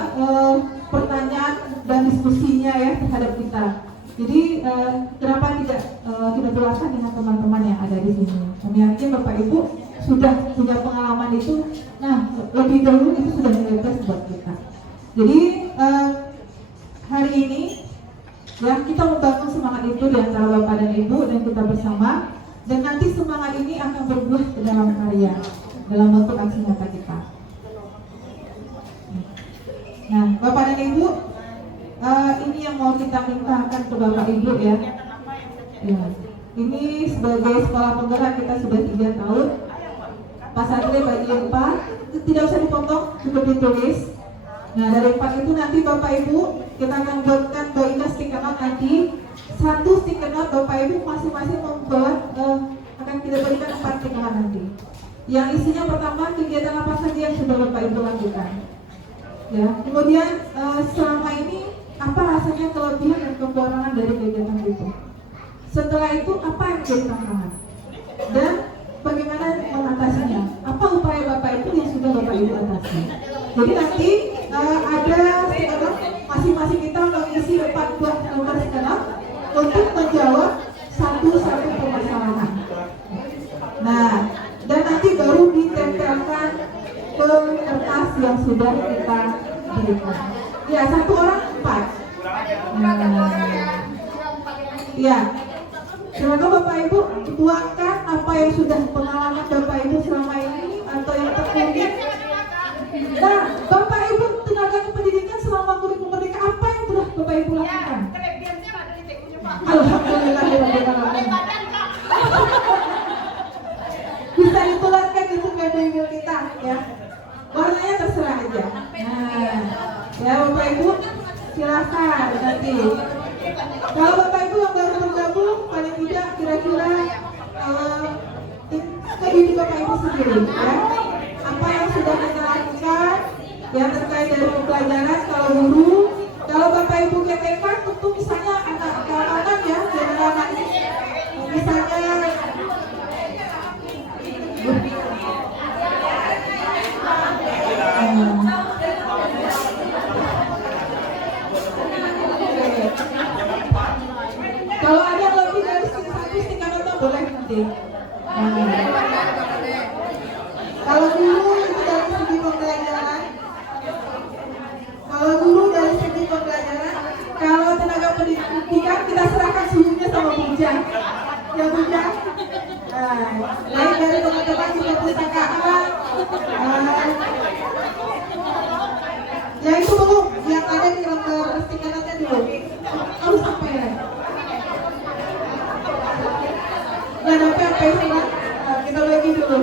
pertanyaan dan diskusinya ya terhadap kita. Jadi kenapa tidak kita jelaskan dengan teman-teman yang ada di sini? Kami yakin Bapak Ibu sudah punya pengalaman itu. Nah, lebih dahulu itu sudah menjadi buat kita. Jadi hari ini ya kita membangun semangat itu di antara Bapak dan Ibu dan kita bersama. Dan nanti semangat ini akan berbuah ke dalam karya, dalam bentuk aksi nyata kita. Nah, Bapak dan Ibu, ini yang mau kita mintakan ke Bapak Ibu ya. Ini sebagai sekolah penggerak kita sudah 3 tahun. Pak Satria bagi 4, tidak usah dipotong, cukup ditulis. Nah, dari 4 itu nanti Bapak Ibu kita akan buatkan bagikan stiker note nanti. 1 stiker note Bapak Ibu masing-masing membuat akan kita berikan 4 stiker note nanti. Yang isinya pertama kegiatan apa saja yang sudah Bapak Ibu lakukan. Ya, kemudian selama ini apa rasanya kelebihan dan kekurangan dari kegiatan itu. Setelah itu apa yang menjadi tantangan dan bagaimana mengatasinya. Apa upaya Bapak Ibu yang sudah Bapak Ibu atasi. Jadi nanti ada stiker note masing-masing kita mengisi 4 buah nomor stiker note untuk menjawab satu permasalahan. Nah, dan nanti baru ditempelkan ke kertas yang sudah kita berikan. Ya, 1 orang 4. Ya, semoga Bapak Ibu tuangkan apa yang sudah pengalaman Bapak Ibu selama ini atau yang terjadi. Nah, Bapak Ibu tenaga kependidikan selama kurikulum merdeka apa yang telah Bapak Ibu lakukan? Alhamdulillah. Bisa ditularkan itu ke email kita ya. Warnanya terserah aja. Nah, ya Bapak Ibu silakan nanti. Kalau Bapak Ibu yang baru bergabung paling tidak kira-kira ke diri Bapak Ibu sendiri ya. Apa yang sudah kita lakukan yang terkait dari pembelajaran kalau guru. Kalau Bapak Ibu GTK tentu misalnya anak-anak ya, anak-anak ini misalnya kalau ada lebih dari 1 stiker note boleh nanti. Kalau guru itu dari segi pembelajaran. Kalau guru dari segi pembelajaran, kalau tenaga pendidikan kita serahkan seluruhnya sama Bujang. Ya Bujang. Lain dari teman-teman juga perpustakaan. Ya itu belum, yang ada di lembar stiker note dulu. Harus sampai ya. Yang sampai surat kita bagi dulu.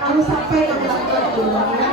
Harus sampai ke belakang dulu ya.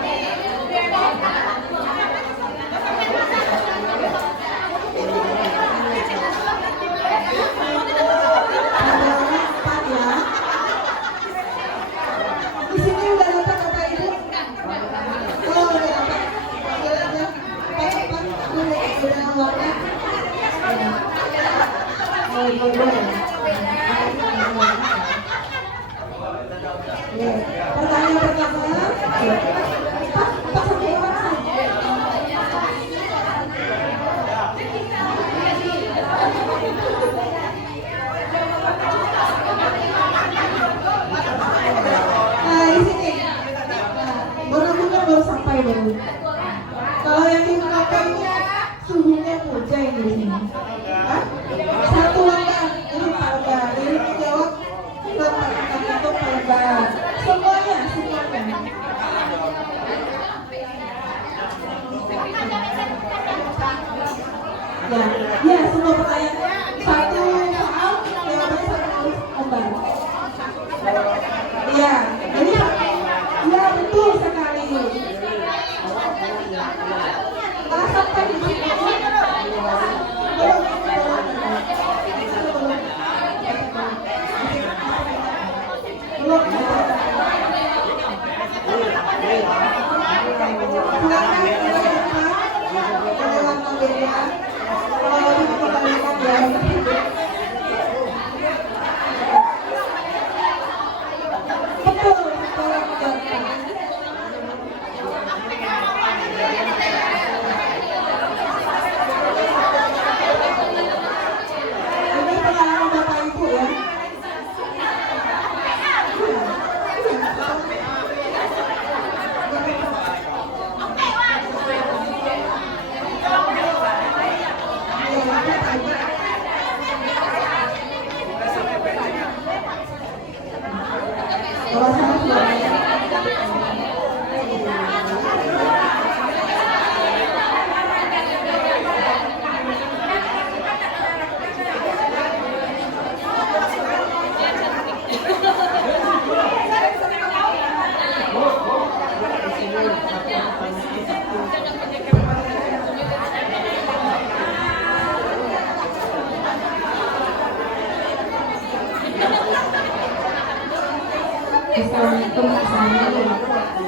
Assalamualaikum warahmatullahi wabarakatuh.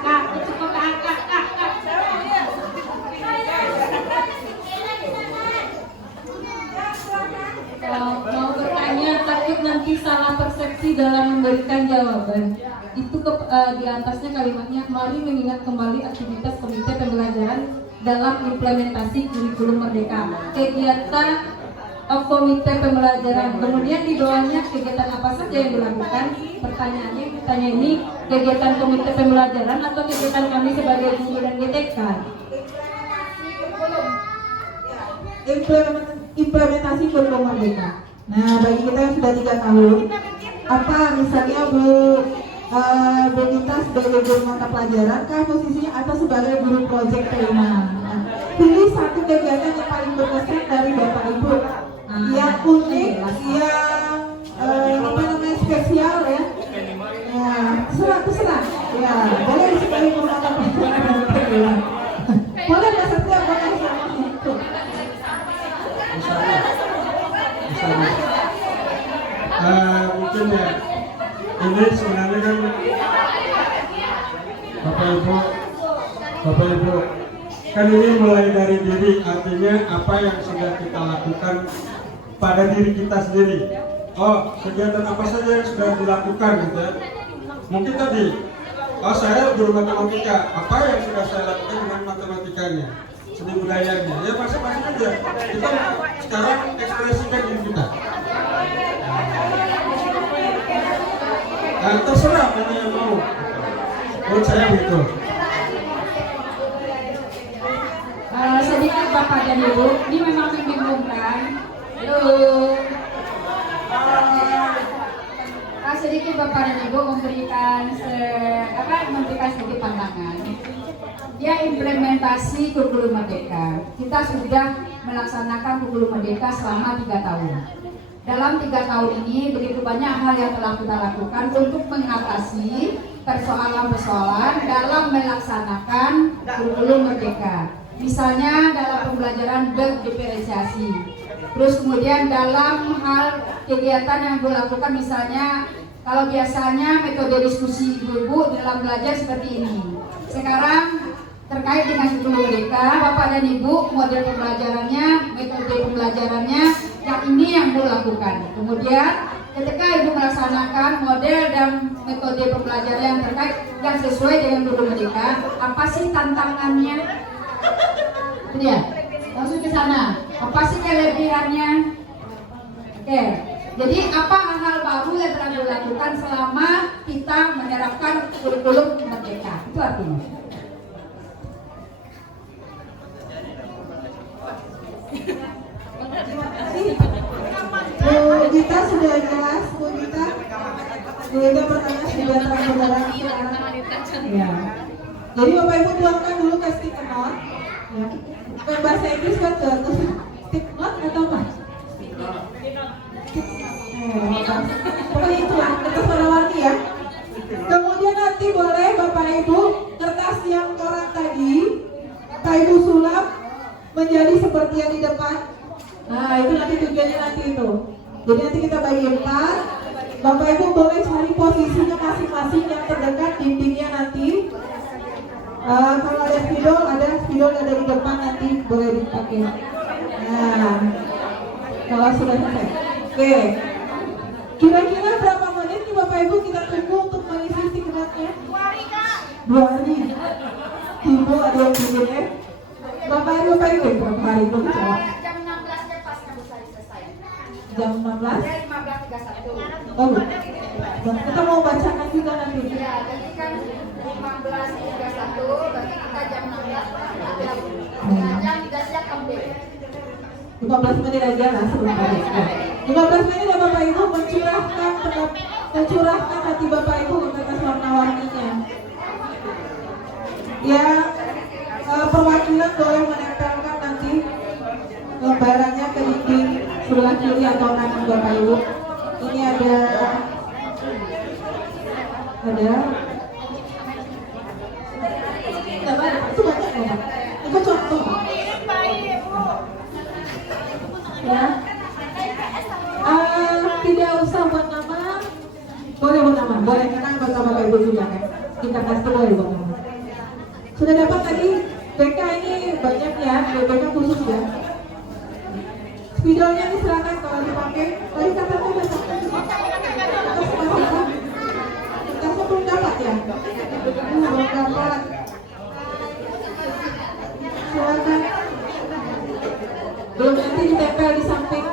Kak, cukup kak. Mau bertanya, takut nanti salah persepsi dalam memberikan jawaban. Itu di atasnya kalimatnya, mari mengingat kembali aktivitas komite pembelajaran dalam implementasi kurikulum merdeka. Kegiatan komite pembelajaran. Kemudian di bawahnya kegiatan apa saja yang dilakukan? Pertanyaannya ini kegiatan komite pembelajaran atau kegiatan kami sebagai guru dan GTK? Implementasi kurikulum merdeka. Nah, bagi kita yang sudah 3 tahun, apa misalnya Bu Gita sebagai guru mata pelajaran, kan posisinya atau sebagai guru proyek P5. Nah, pilih satu kegiatan yang paling berkesan dari Bapak Ibu, yang unik, yang spesial ya. Ya, terserah. Ya, boleh disukai guru mata pelajaran dari P5. Boleh Mas Satria, boleh sama itu. Mungkin ya ini sebenarnya kan Bapak Ibu kan ini mulai dari diri, artinya apa yang sudah kita lakukan pada diri kita sendiri. Kegiatan apa saja yang sudah dilakukan gitu ya. Mungkin tadi saya guru matematika, apa yang sudah saya lakukan dengan matematikanya, seni budayanya, ya masing-masing aja kita sekarang ekspresikan diri kita. Nah, terserah mana yang mau. Menurut saya begitu. Sedikit Bapak dan Ibu, ini memang membingungkan. Halo. Sedikit Bapak dan Ibu memberikan sedikit pandangan. Dia implementasi kurikulum merdeka. Kita sudah melaksanakan kurikulum merdeka selama 3 tahun. Dalam 3 tahun ini begitu banyak hal yang telah kita lakukan untuk mengatasi persoalan-persoalan dalam melaksanakan kurikulum merdeka. Misalnya dalam pembelajaran berdiferensiasi. Terus kemudian dalam hal kegiatan yang dilakukan, misalnya kalau biasanya metode diskusi ibu-ibu dalam belajar seperti ini. Sekarang terkait dengan kurikulum merdeka, Bapak dan Ibu, model pembelajarannya, metode pembelajarannya yang ini yang Ibu lakukan. Kemudian ketika Ibu melaksanakan model dan metode pembelajaran yang terkait yang sesuai dengan kurikulum merdeka, apa sih tantangannya? Itu dia. Langsung ke sana. Apa sih kelebihannya? Oke. Jadi apa hal baru yang telah dilakukan selama kita menerapkan kurikulum merdeka? Itu artinya. Bu Gita sudah jelas, Bu Gita pertanyaan sudah terang. Ya. Jadi Bapak Ibu tuangkan dulu ke stick note. Ya. Bukan bahasa Inggris kan tuh. Stick note atau apa? Pokoknya itulah kertas warna-warni ya. Kemudian nanti boleh Bapak Ibu kertas yang corak tadi Pak Ibu sulap menjadi seperti yang di depan. Nah itu nanti tujuannya nanti itu. Jadi nanti kita bagi 4. Bapak Ibu boleh cari posisinya masing-masing yang terdekat dindingnya nanti. Kalau ada spidol ada di depan, nanti boleh dipakai. Nah kalau sudah selesai. Oke. Kira-kira berapa menit nih Bapak Ibu kita tunggu untuk mengisi stikernya? 2 hari. Ibu ada yang bikin ya? Bapak Ibu berapa hari itu bicara? Jam 16-nya pas kamu selesai. Jam 16? Ya 15.31. Oh, kita mau bacakan juga nanti. Ya, jadi kan 15.31 berarti kita jam 16 jam 3 siap ambil. 15 menit aja lah sebelum balik. 15 menit ya Bapak Ibu mencurahkan hati Bapak Ibu ke kertas warna-warninya. Ya, perwakilan boleh menempelkan nanti lembarannya ke dinding sebelah kiri atau kanan Bapak Ibu. Ini ada itu banyak ya Pak? Itu contoh Pak. Ya. Tidak usah buat nama, sama, boleh karena bapak ibu juga kan, kita kasih boleh bapak. Sudah dapat tadi BK ini banyak ya, BK khusus ya. Spidolnya ini silakan kalau dipakai. Tadi katanya udah sampai tasnya belum dapat ya? Belum dapat. Silakan. Belum, nanti ditempel di samping.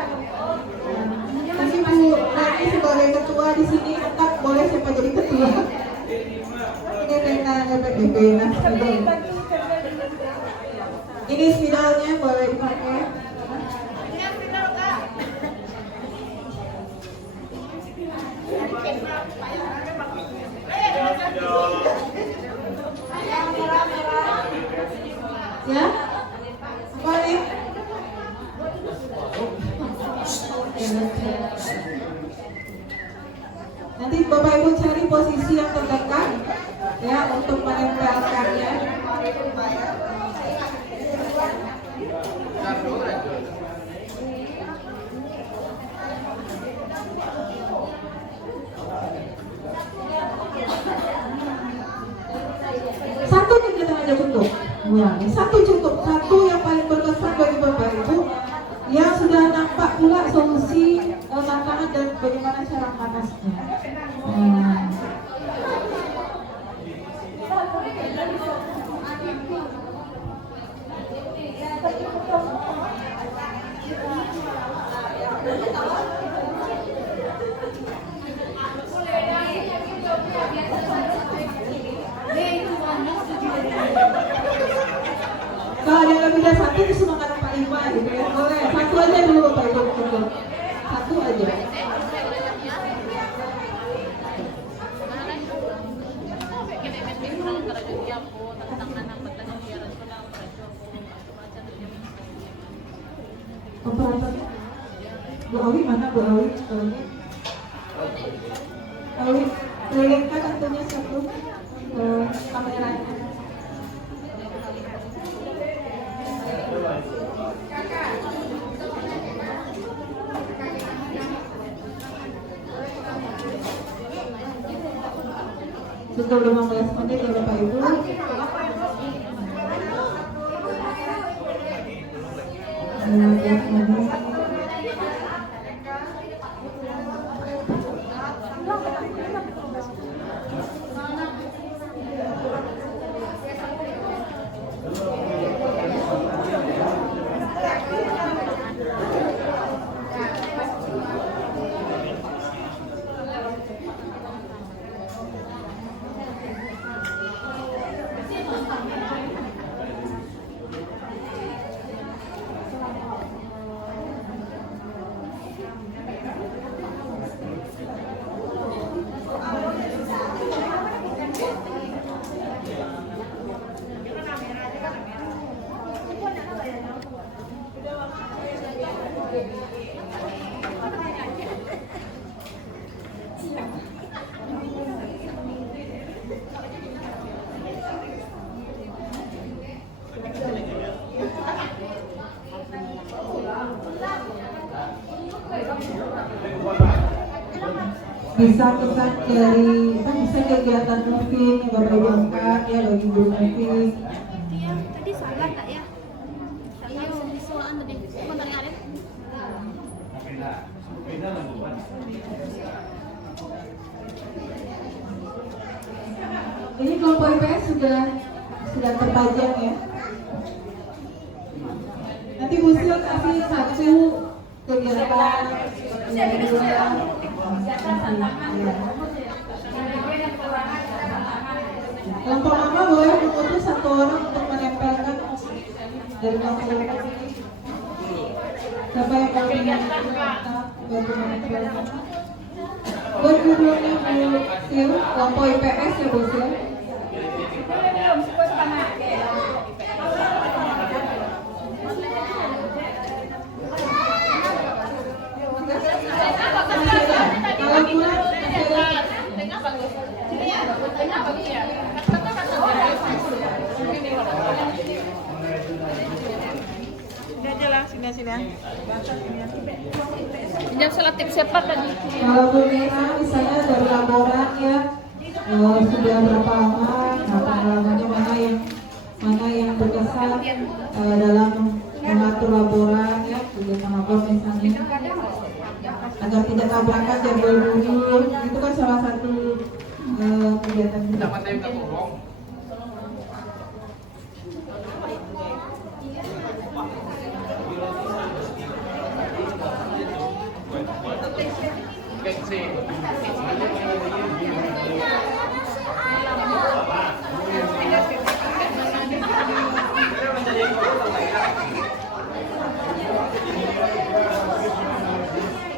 Nanti Bu Rani sebagai ketua di sini, tetap boleh siapa jadi ketua. Ini pena spidol. Ini spidolnya boleh dipakai. Ya, apa nih? Nanti Bapak Ibu cari posisi yang terdekat ya untuk menempelkannya. Satu kegiatan aja cukup. Satu cukup, satu yang paling berkesan bagi Bapak Ibu yang sudah nampak pula solusi tantangan dan bagaimana cara mengatasinya. Kalau ada lebih dari satu itu semangat Pak Ima gitu ya. Boleh, satu aja dulu Bapak Ibu. Satu aja. Operatornya Bu Awi mana Bu Awi? Awi, lihatkan tentunya satu kameranya. Sudah 15 menit ya Bapak Ibu. Bisa pesan dari bisa kegiatan moving yang Bapak Ibu angkat ya bagi guru moving. Tadi salah tak ya? Iya, soalan tadi. Bentar ya, Arif. Ini kelompok IPS sudah terpajang ya. Nanti Bu Sil kasih satu kegiatan yang kedua. Kelompok mama boleh mengutus satu orang untuk menempelkan dari kelompok ini. Siapa yang mau bantu menempelkan? Buat judulnya Bu Sil, kelompok IPS ya Bu Sil. Kalau kurang Tengah bagus. Tengah bagus ya. Udah jelas ini. sini ya. Pinjam selotip siapa tadi? Kalau Bu Mira misalnya dari laboran ya sudah berapa lama, nah pengalamannya mana yang berkesan dalam mengatur laboran ya, sudah melapor misalnya agar tidak tabrakan jadwal dulu, itu kan salah satu kegiatan juga.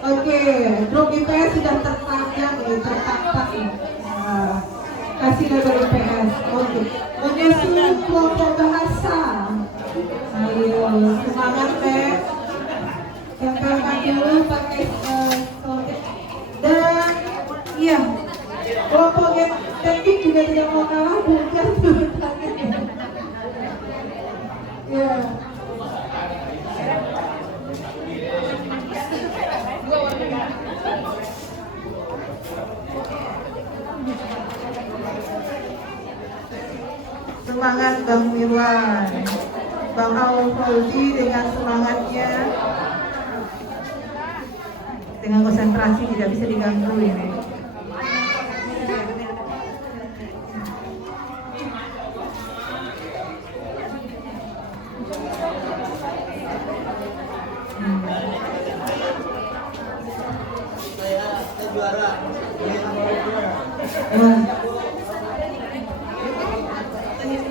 Oke, grup IPS sudah tertangkap nih, tertangkap nih. Kasih label IPS. Oke. Menyusun kelompok bahasa. Ayo, semangat deh. Yang kakak dulu pakai soket. Dan iya, kelompok yang teknik juga tidak mau kalah, bukan tuh. Ya. Semangat Bang Mirwan, Bang Aul Fauzi dengan semangatnya, dengan konsentrasi tidak bisa diganggu ini.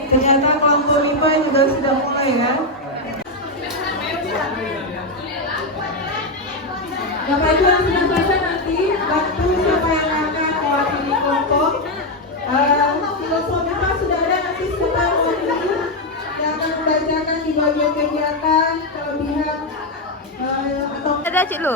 Ternyata kelompok MIPA juga sudah mulai kan? Bapak Ibu yang sudah selesai nanti bantu siapa yang akan mewakili kelompok. Kelompok MIPA sudah ada, nanti siapa yang mewakili yang akan membacakan di bagian kegiatan, kelebihan atau Ada Cik Lu.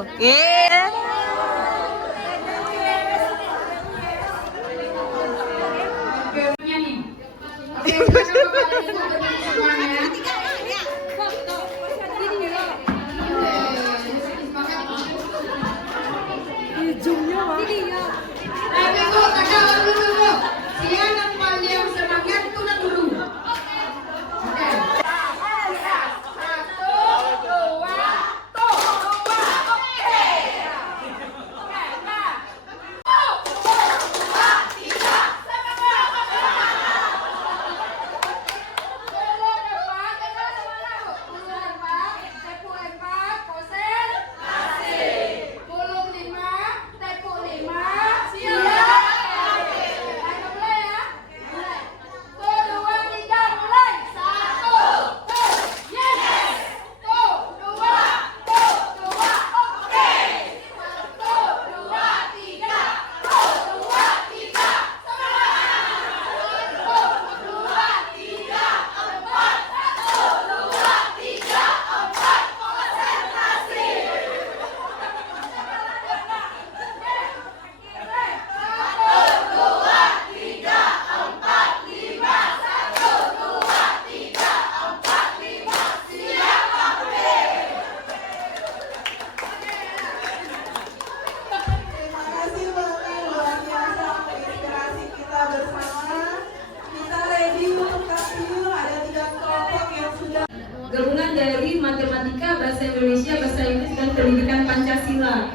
Gabungan dari matematika, bahasa Indonesia, bahasa Inggris, dan pendidikan Pancasila.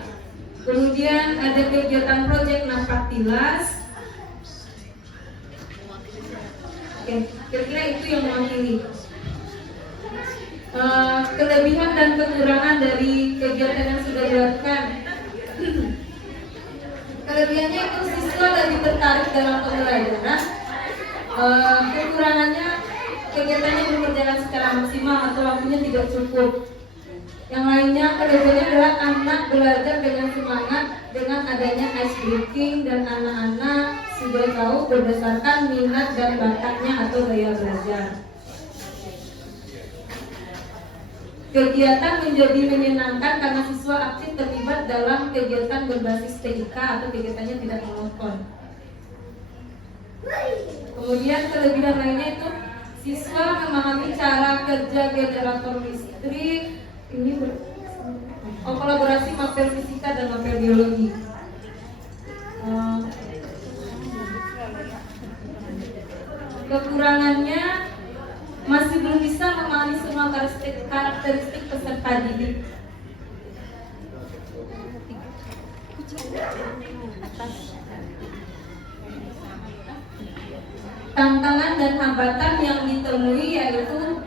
Kemudian ada kegiatan proyek Napaktilas. Oke, kira-kira itu yang mewakili. Kelebihan dan kekurangan dari kegiatan yang sudah dilakukan. Kelebihannya itu siswa lebih tertarik dalam pembelajaran. Kekurangannya kegiatannya belum berjalan secara maksimal atau waktunya tidak cukup. Yang lainnya, kelebihannya adalah anak belajar dengan semangat dengan adanya ice breaking dan anak-anak sudah tahu berdasarkan minat dan bakatnya atau gaya belajar. Kegiatan menjadi menyenangkan karena siswa aktif terlibat dalam kegiatan berbasis TIK atau kegiatannya tidak monoton. Kemudian kelebihan lainnya itu siswa memahami cara kerja generator listrik, kolaborasi mapel fisika dan mapel biologi. Kekurangannya masih belum bisa memahami semua karakteristik peserta didik. Tantangan dan hambatan yang ditemui yaitu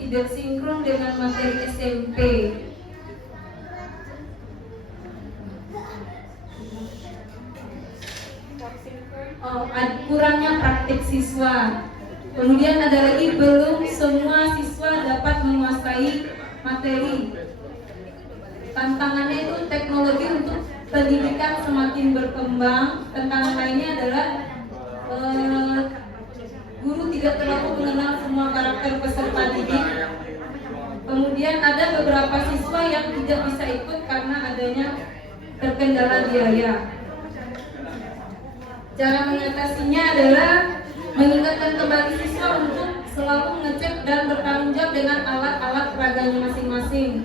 tidak sinkron dengan materi SMP. Kurangnya praktik siswa. Kemudian ada lagi belum semua siswa dapat menguasai materi. Tantangannya itu teknologi untuk pendidikan semakin berkembang. Tantangan lainnya adalah guru tidak terlalu mengenal semua karakter peserta didik. Kemudian ada beberapa siswa yang tidak bisa ikut karena adanya terkendala biaya. Cara mengatasinya adalah mengingatkan kembali siswa untuk selalu mengecek dan bertanggung jawab dengan alat-alat peraganya masing-masing.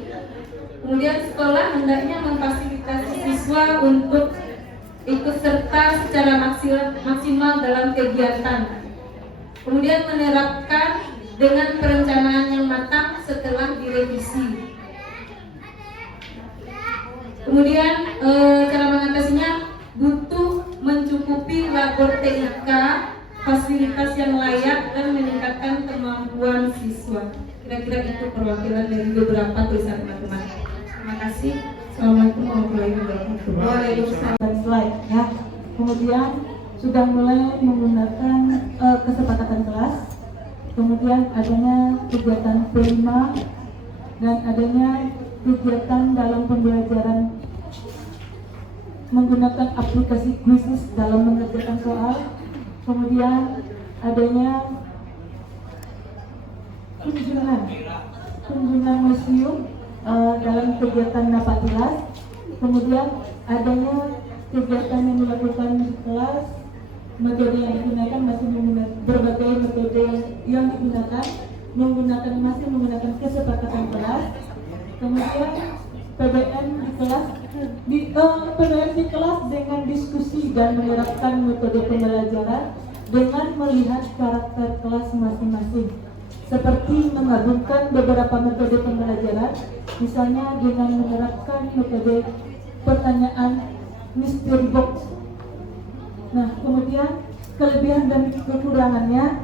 Kemudian sekolah hendaknya memfasilitasi siswa untuk ikut serta secara maksimal dalam kegiatan. Kemudian menerapkan dengan perencanaan yang matang setelah direvisi. Kemudian cara mengatasinya butuh mencukupi labor TIK, fasilitas yang layak dan meningkatkan kemampuan siswa. Kira-kira itu perwakilan dari beberapa tulisan teman-teman. Terima kasih. Assalamualaikum warahmatullahi wabarakatuh. Waalaikumsalam. Slide ya. Kemudian sudah mulai menggunakan kesepakatan kelas. Kemudian adanya kegiatan P5 dan adanya kegiatan dalam pembelajaran menggunakan aplikasi quizzes dalam mengerjakan soal. Kemudian adanya kunjungan museum dalam kegiatan dapat kelas. Kemudian adanya kegiatan yang dilakukan di kelas. Metode yang digunakan masih menggunakan berbagai metode yang digunakan masih menggunakan kesepakatan kelas. Kemudian PBN di kelas dengan diskusi dan menerapkan metode pembelajaran dengan melihat karakter kelas masing-masing, seperti menggabungkan beberapa metode pembelajaran, misalnya dengan menerapkan metode pertanyaan mystery box. Nah, kemudian kelebihan dan kekurangannya,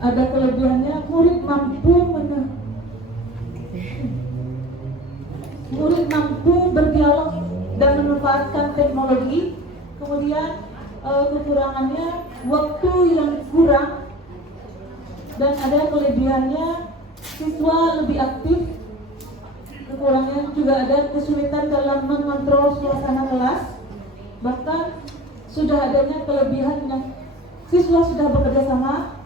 ada kelebihannya murid mampu berdialog dan memanfaatkan teknologi. Kemudian kekurangannya waktu yang kurang, dan ada kelebihannya siswa lebih aktif. Kekurangannya juga ada kesulitan dalam mengontrol suasana kelas. Bahkan sudah adanya kelebihan yang siswa sudah bekerja sama,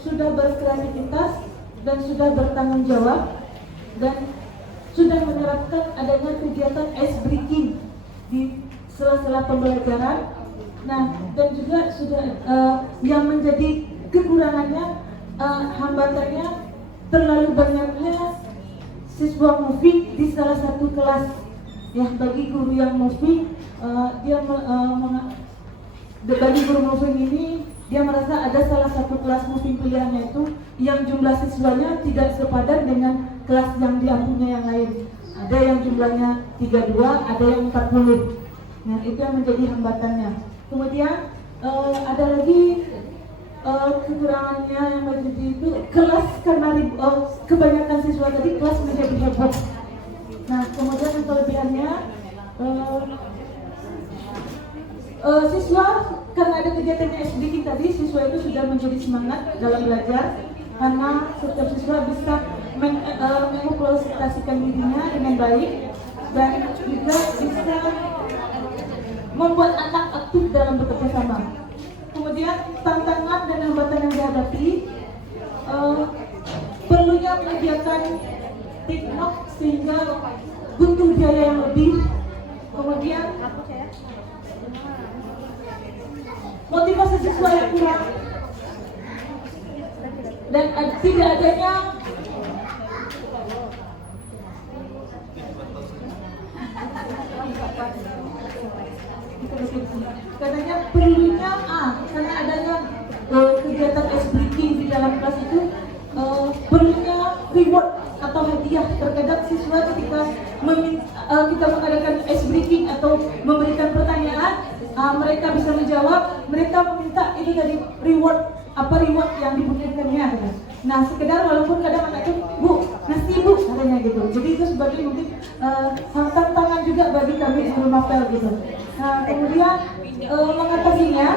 sudah berkreativitas, dan sudah bertanggung jawab, dan sudah menerapkan adanya kegiatan ice breaking di sela-sela pembelajaran. Nah, dan juga sudah yang menjadi kekurangannya, hambatannya terlalu banyaknya siswa moving di salah satu kelas. Ya, bagi guru yang moving, bagi guru moving ini, dia merasa ada salah satu kelas moving pilihannya itu yang jumlah siswanya tidak sepadan dengan kelas yang diampunya yang lain. Ada yang jumlahnya 32, ada yang 40. Nah, itu yang menjadi hambatannya. Kemudian ada lagi kekurangannya yang menjadi itu kelas, karena kebanyakan siswa tadi kelas menjadi heboh. Nah, kemudian kelebihannya siswa, karena ada kegiatannya SDG tadi, siswa itu sudah menjadi semangat dalam belajar, karena setiap siswa bisa mengaplikasikan dirinya dengan baik, dan juga bisa membuat anak aktif dalam bekerja sama. Kemudian tantangan dan hambatan yang dihadapi, perlunya menyediakan TikTok sehingga butuh biaya yang lebih. Kemudian motivasi siswa yang kurang, dan tidak adanya Katanya perlunya karena adanya kegiatan ice breaking di dalam kelas itu perlunya reward atau hadiah. Terkadang siswa ketika kita mengadakan ice breaking atau memberikan pertanyaan, mereka bisa menjawab, mereka meminta itu dari reward yang dibutuhkannya. Nah, sekedar walaupun kadang anak itu, Bu, nasi Bu, katanya gitu. Jadi itu sebagai mungkin tantangan juga bagi kami di rumah Mapel gitu. Nah, kemudian mengatasinya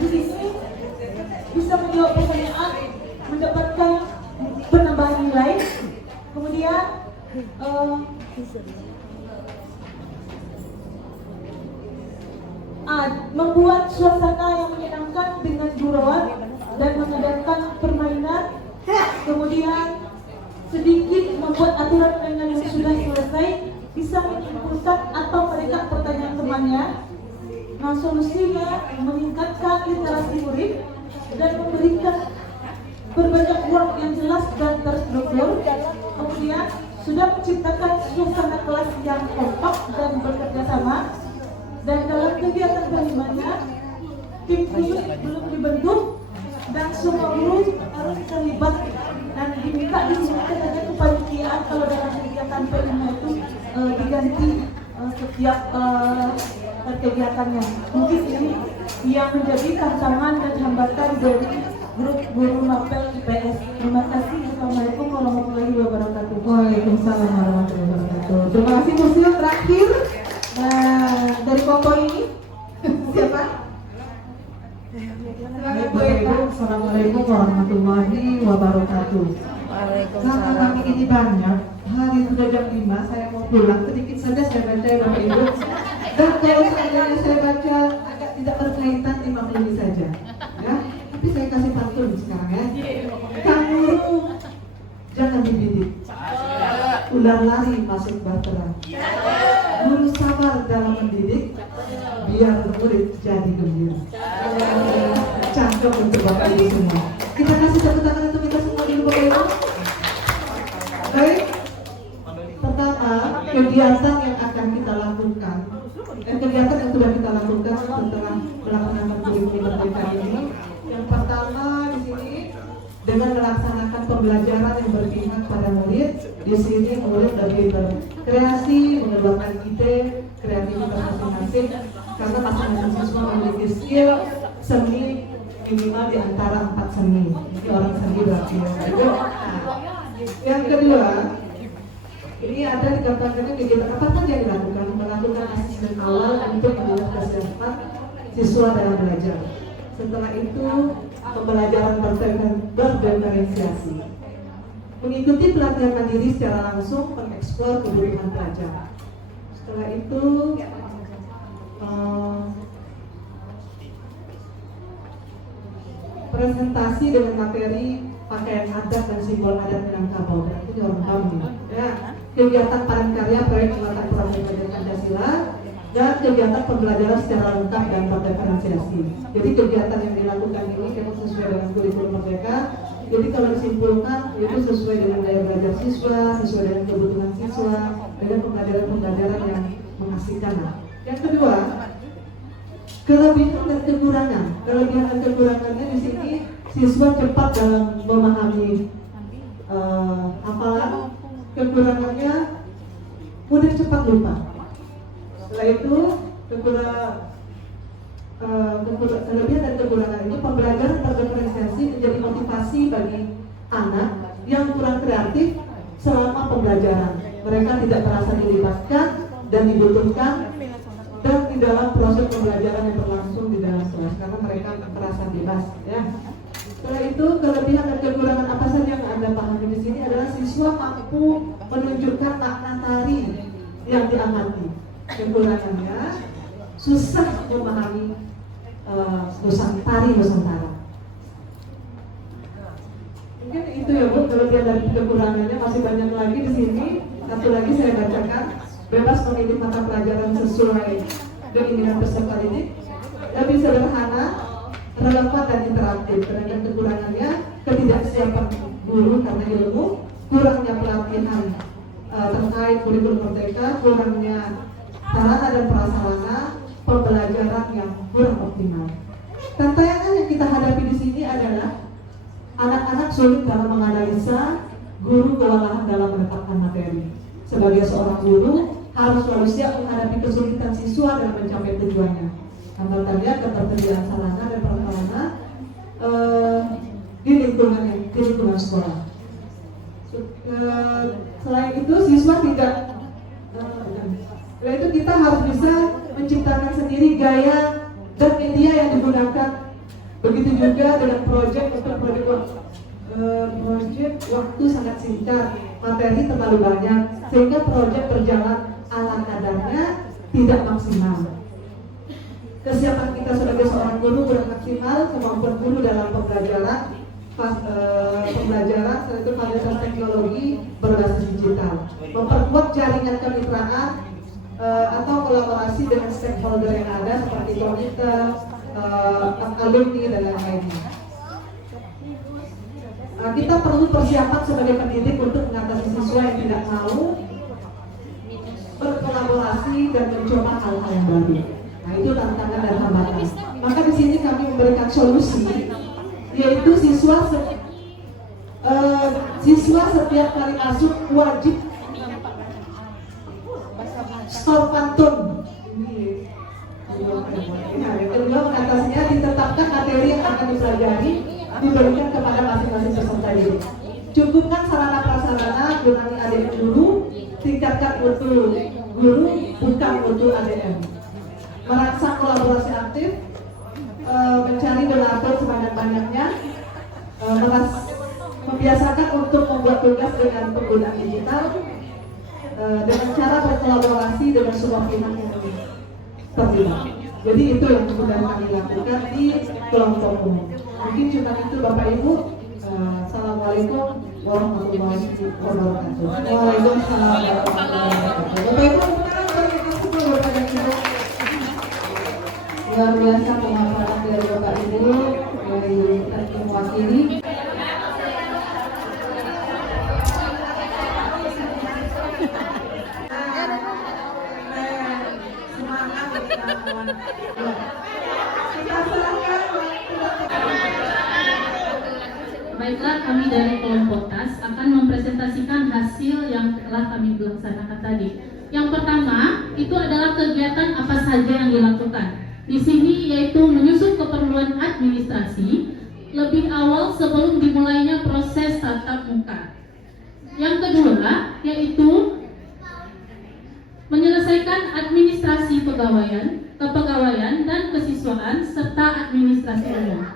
di sini bisa menjawab pertanyaan, mendapatkan penambahan nilai, kemudian membuat suasana yang menyenangkan dengan gurauan dan mengadakan permainan, kemudian sedikit membuat aturan dengan yang sudah selesai, bisa menyimpulkan atau memberikan pertanyaan temannya. Nah, solusinya meningkatkan literasi murid dan memberikan berbanyak ruang yang jelas dan terstruktur. Kemudian sudah menciptakan suasana kelas yang kompak dan bekerja sama. Dan dalam kegiatan kelimanya, tim khusus belum dibentuk dan semua guru harus terlibat dan diminta diminta saja kepanitiaan kalau dalam kegiatan kelima itu diganti setiap kegiatannya. Mungkin ini yang menjadi tantangan dan hambatan dari grup guru Mapel IPS. Terima kasih. Assalamualaikum warahmatullahi wabarakatuh. Waalaikumsalam warahmatullahi wabarakatuh. Terima kasih museum terakhir dari Koko ini. Siapa? Assalamualaikum warahmatullahi wabarakatuh. Karena kami ini banyak, hari sudah jam 5, saya mau pulang, sedikit saja saya baca ya Bapak Ibu. Dan kalau saya baca agak tidak berkaitan 5 menit saja, ya. Tapi saya kasih pantun sekarang ya. Kanguru jangan dibidik, ular lari masuk bahtera. Guru sabar dalam mendidik, biar murid jadi gembira. Cangkem untuk Bapak Ibu semua. Kita kasih tepuk tangan untuk kita semua dulu Bapak Ibu. Baik. Pertama, kegiatan yang akan kita lakukan, kegiatan yang sudah kita lakukan setelah melaksanakan kurikulum merdeka ini. Yang pertama di sini dengan melaksanakan pembelajaran yang berpihak pada murid. Di sini murid lebih berkreasi, mengembangkan ide, kreativitas masing-masing, karena masing-masing siswa memiliki skill seni minimal di antara 4 seni. Ini orang seni berarti ya. Yang kedua, ini ada digambarkan kegiatan apa saja yang dilakukan, melakukan asesmen awal untuk menilai kesiapan siswa dalam belajar. Setelah itu pembelajaran berdiferensiasi, mengikuti pelatihan mandiri secara langsung, mengeksplor kebutuhan pelajar. Setelah itu presentasi dengan materi pakaian adat dan simbol adat Minangkabau. Berarti di orang tahu nih. Ya, kegiatan panen karya proyek penguatan Pramuka Pancasila dan kegiatan pembelajaran secara lengkap dan berdiferensiasi. Jadi kegiatan yang dilakukan ini memang sesuai dengan kurikulum merdeka. Jadi kalau disimpulkan itu sesuai dengan daya belajar siswa, sesuai dengan kebutuhan siswa, dengan pembelajaran yang mengasihkan. Yang kedua, kelebihan dan kekurangan. Kelebihan dan kekurangannya di sini siswa cepat dalam memahami hafalan. Kekurangannya mudah cepat lupa. Setelah itu kelebihan dan kekurangan ini pembelajaran berdiferensiasi menjadi motivasi bagi anak yang kurang kreatif selama pembelajaran. Mereka tidak terasa dilibatkan dan dibutuhkan dan di dalam proses pembelajaran yang berlangsung di dalam kelas karena mereka terasa bebas ya. Setelah itu kelebihan dan kekurangan apa saja yang Anda pahami di sini adalah siswa mampu menunjukkan makna tari yang diamati. Kekurangannya susah memahami tari Nusantara. Mungkin itu ya Bu, kelebihan dan kekurangannya masih banyak lagi di sini. Satu lagi saya bacakan, bebas memilih mata pelajaran sesuai keinginan peserta didik, lebih sederhana, relevan dan interaktif. Sedangkan kekurangannya ketidaksiapan guru karena ilmu, kurangnya pelatihan terkait kurikulum merdeka, kurangnya sulit dalam menganalisa, guru kewalahan dalam menetapkan materi. Sebagai seorang guru, harus selalu siap menghadapi kesulitan siswa dalam mencapai tujuannya. Karena terlihat ketersediaan sarana dan prasarana di lingkungan sekolah. Selain itu, siswa selain itu kita harus bisa menciptakan sendiri gaya dan media yang digunakan. Begitu juga dengan proyek waktu sangat singkat, materi terlalu banyak, sehingga proyek berjalan ala kadarnya, tidak maksimal. Kesiapan kita sebagai seorang guru kurang maksimal, kemampuan guru dalam pembelajaran, yaitu fasilitas teknologi berbasis digital, memperkuat jaringan kemitraan atau kolaborasi dengan stakeholder yang ada seperti komite, alumni dan lain-lainnya. Kita perlu persiapan sebagai pendidik untuk mengatasi siswa yang tidak mau berkolaborasi dan mencoba hal-hal yang baru. Nah, itu tantangan dan hambatan. Maka di sini kami memberikan solusi, yaitu siswa setiap kali masuk wajib store pantun. Yang kedua, mengatasinya ditetapkan materi yang akan dipelajari diberikan kepada masing-masing peserta didik. Cukupkan sarana prasarana, kurangi ADM dulu, tingkatkan mutu guru, bukan mutu ADM. Merangsang kolaborasi aktif, mencari donatur sebanyak-banyaknya, membiasakan untuk membuat tugas dengan penggunaan digital, dengan cara berkolaborasi dengan semua pihak yang terlibat. Jadi itu yang sudah kami lakukan di kelompok umum. Mungkin cuma itu Bapak Ibu. Assalamualaikum warahmatullahi wabarakatuh. Waalaikumsalam warahmatullahi wabarakatuh. Bapak Ibu, luar biasa pemaparan dari Bapak Ibu dari mewakili. Baiklah, kami dari kelompok TAS akan mempresentasikan hasil yang telah kami laksanakan tadi. Yang pertama, itu adalah kegiatan apa saja yang dilakukan. Di sini yaitu menyusun keperluan administrasi lebih awal sebelum dimulainya proses tatap muka. Yang kedua, yaitu menyelesaikan administrasi kepegawaian dan kesiswaan serta administrasi umum.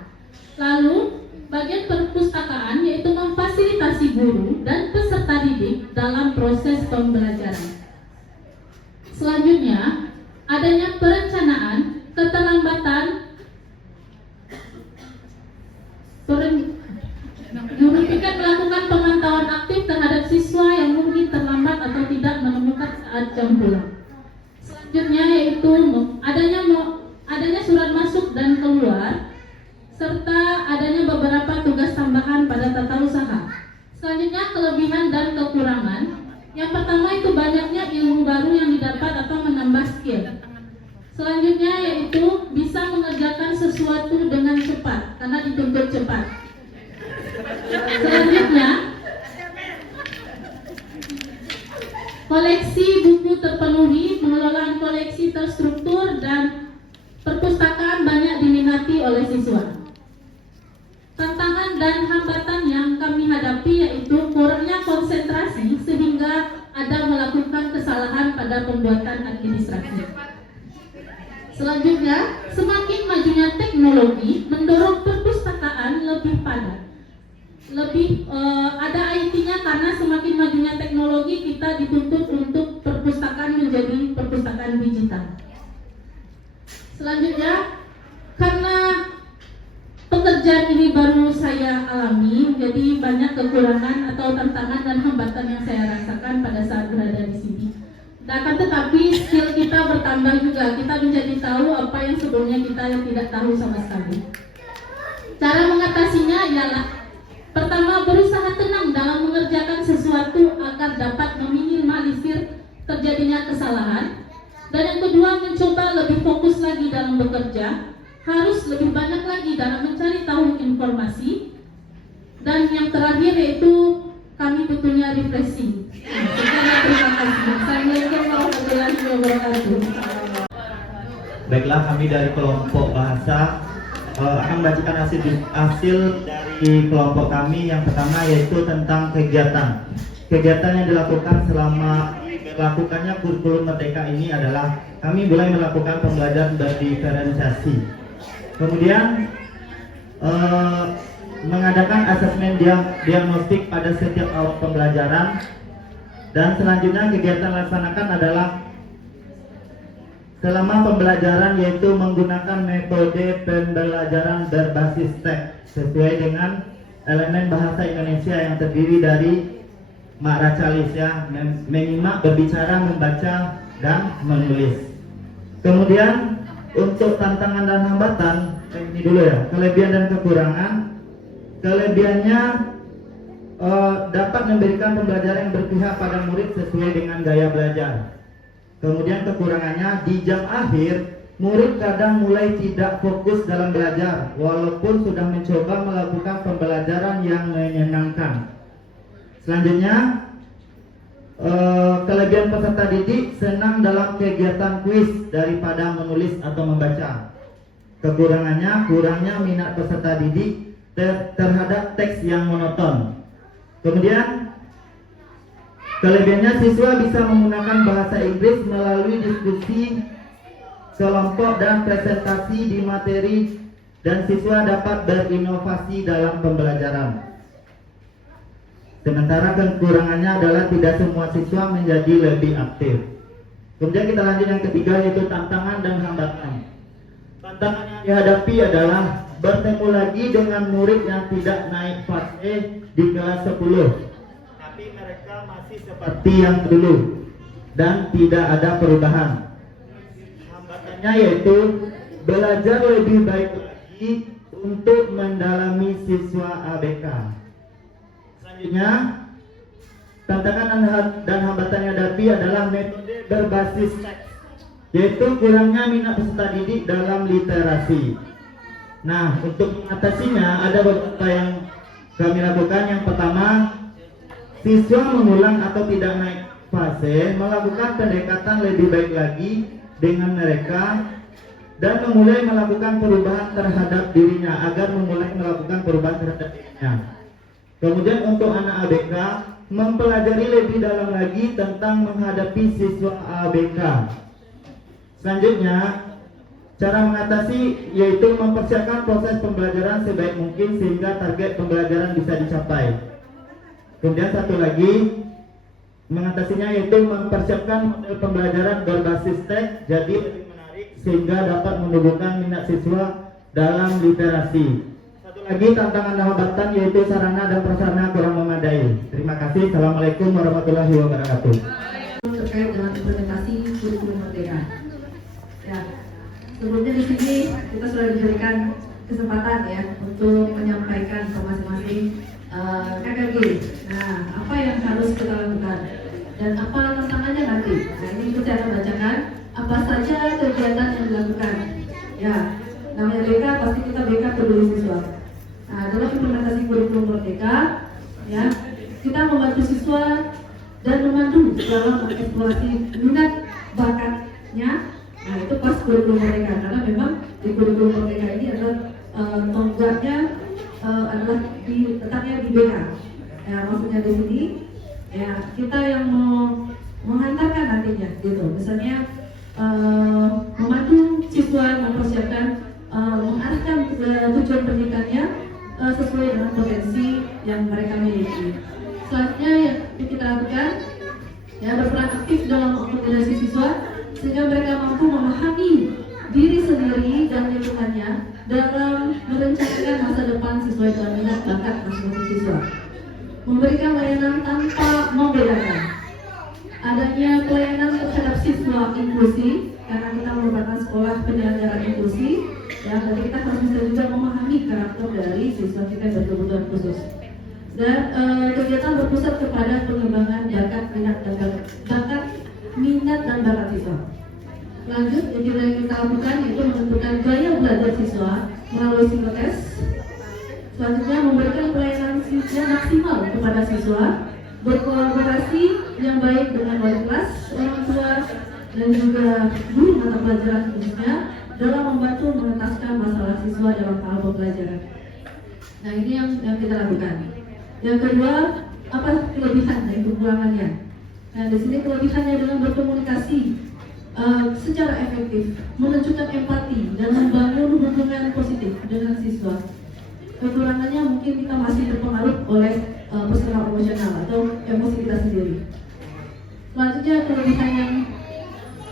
Lalu, bagian perpustakaan yaitu memfasilitasi guru dan peserta didik dalam proses pembelajaran. Selanjutnya, adanya perencanaan, keterlambatan, guru piket melakukan pemantauan aktif terhadap siswa yang mungkin terlambat atau tidak menemukan saat jam pulang. Selanjutnya yaitu adanya surat masuk dan keluar, serta adanya beberapa tugas tambahan pada tata usaha. Selanjutnya, kelebihan dan kekurangan. Yang pertama itu banyaknya ilmu baru yang didapat atau menambah skill. Selanjutnya yaitu bisa mengerjakan sesuatu dengan cepat karena dituntut cepat. Selanjutnya, koleksi buku terpenuhi, pengelolaan koleksi terstruktur, dan perpustakaan banyak diminati oleh siswa. Tantangan dan hambatan yang kami hadapi yaitu kurangnya konsentrasi sehingga ada melakukan kesalahan pada pembuatan administrasi. Selanjutnya, semakin majunya teknologi mendorong perpustakaan lebih padat. Ada IT-nya karena semakin majunya teknologi kita dituntut untuk perpustakaan menjadi perpustakaan digital. Selanjutnya, karena pekerjaan ini baru saya alami, jadi banyak kekurangan atau tantangan dan hambatan yang saya rasakan pada saat berada di sini. Akan tetapi skill kita bertambah juga, kita menjadi tahu apa yang sebelumnya kita tidak tahu sama sekali. Cara mengatasinya ialah pertama, berusaha tenang dalam mengerjakan sesuatu agar dapat meminimalisir terjadinya kesalahan. Dan yang kedua, mencoba lebih fokus lagi dalam bekerja, harus lebih banyak lagi dalam mencari tahu informasi. Dan yang terakhir yaitu kami tentunya refreshing. Terima kasih. Assalamualaikum warahmatullahi wabarakatuh. Baiklah, kami dari kelompok bahasa akan membacakan hasil dari kelompok kami. Yang pertama yaitu tentang kegiatan. Kegiatan yang dilakukan selama dilakukannya kurikulum merdeka ini adalah kami mulai melakukan pembelajaran berdiferensiasi. Kemudian mengadakan asesmen diagnostik pada setiap awal pembelajaran. Dan selanjutnya kegiatan dilaksanakan adalah selama pembelajaran yaitu menggunakan metode pembelajaran berbasis teks sesuai dengan elemen bahasa Indonesia yang terdiri dari makrocalis ya, menyimak, berbicara, membaca, dan menulis. Kemudian untuk tantangan dan hambatan, ini dulu ya, kelebihan dan kekurangan. Kelebihannya dapat memberikan pembelajaran yang berpihak pada murid sesuai dengan gaya belajar. Kemudian kekurangannya, di jam akhir murid kadang mulai tidak fokus dalam belajar walaupun sudah mencoba melakukan pembelajaran yang menyenangkan. Selanjutnya, kelebihan peserta didik senang dalam kegiatan kuis daripada menulis atau membaca. Kekurangannya, kurangnya minat peserta didik terhadap teks yang monoton. Kemudian kelebihannya, siswa bisa menggunakan bahasa Inggris melalui diskusi kelompok dan presentasi di materi, dan siswa dapat berinovasi dalam pembelajaran. Sementara kekurangannya adalah tidak semua siswa menjadi lebih aktif. Kemudian kita lanjut yang ketiga yaitu tantangan dan hambatan. Tantangan yang dihadapi adalah bertemu lagi dengan murid yang tidak naik fase di kelas 10. Tapi mereka masih seperti yang dulu dan tidak ada perubahan. Hambatannya yaitu belajar lebih baik lagi untuk mendalami siswa ABK. Selanjutnya, tantangan dan hambatan yang dihadapi adalah metode berbasis teks, yaitu kurangnya minat peserta didik dalam literasi. Nah, untuk mengatasinya ada beberapa yang kami lakukan. Yang pertama, siswa mengulang atau tidak naik fase, melakukan pendekatan lebih baik lagi dengan mereka dan memulai melakukan perubahan terhadap dirinya agar memulai melakukan perubahan terhadap dirinya. Kemudian untuk anak ABK, mempelajari lebih dalam lagi tentang menghadapi siswa ABK. Selanjutnya, cara mengatasi yaitu mempersiapkan proses pembelajaran sebaik mungkin sehingga target pembelajaran bisa dicapai. Kemudian satu lagi, mengatasinya yaitu mempersiapkan model pembelajaran berbasis teks jadi lebih menarik sehingga dapat menumbuhkan minat siswa dalam literasi. Satu lagi tantangan dan hambatan yaitu sarana dan prasarana kurang memadai. Terima kasih. Assalamualaikum warahmatullahi wabarakatuh. Terkait dengan implementasi kurikulum merdeka. Ya, sebelumnya di sini kita sudah diberikan kesempatan ya untuk menyampaikan ke masing-masing KKG. Nah, apa yang harus kita lakukan dan apa tantangannya nanti. Nah, ini kita akan bacakan apa saja kegiatan yang dilakukan. Ya, namanya BK pasti kita BK peduli siswa. Nah, dalam implementasi kurikulum merdeka, ya kita membantu siswa dan memandu dalam mengeksplorasi minat bakatnya. Nah, itu pas kurikulum merdeka karena memang di kurikulum merdeka ini adalah tonggaknya adalah letaknya di BK. Ya, maksudnya di sini ya kita yang mau menghantarkan nantinya gitu. Misalnya memandu siswa mempersiapkan mengarahkan tujuan pendidikannya sesuai dengan potensi yang mereka miliki. Selanjutnya yang kita lakukan ya berperan aktif dalam akomodasi siswa sehingga mereka mampu memahami diri sendiri dan lingkungannya dalam merencanakan masa depan sesuai dengan minat bakat masing-masing siswa. Memberikan layanan tanpa membedakan. Adanya pelayanan terhadap siswa inklusi karena kita merupakan sekolah penyelenggara inklusi. Ya, jadi kita harus bisa juga memahami karakter dari siswa kita yang berkebutuhan khusus. Dan kegiatan berpusat kepada pengembangan minat dan bakat siswa. Lanjut, yang kita lakukan yaitu menentukan gaya belajar siswa melalui psikotes, Selanjutnya memberikan pelayanan yang maksimal kepada siswa, berkolaborasi yang baik dengan wali kelas, orang tua, dan juga guru mata pelajaran khususnya dalam membantu mengentaskan masalah siswa dalam hal pembelajaran. Nah, ini yang kita lakukan. Yang kedua, apa kelebihan dan kekurangannya? Nah, di sini kelebihannya dengan berkomunikasi secara efektif, menunjukkan empati dan membangun hubungan positif dengan siswa. Kekurangannya mungkin kita masih terpengaruh oleh personal emosional atau emosi kita sendiri. Selanjutnya kelebihan yang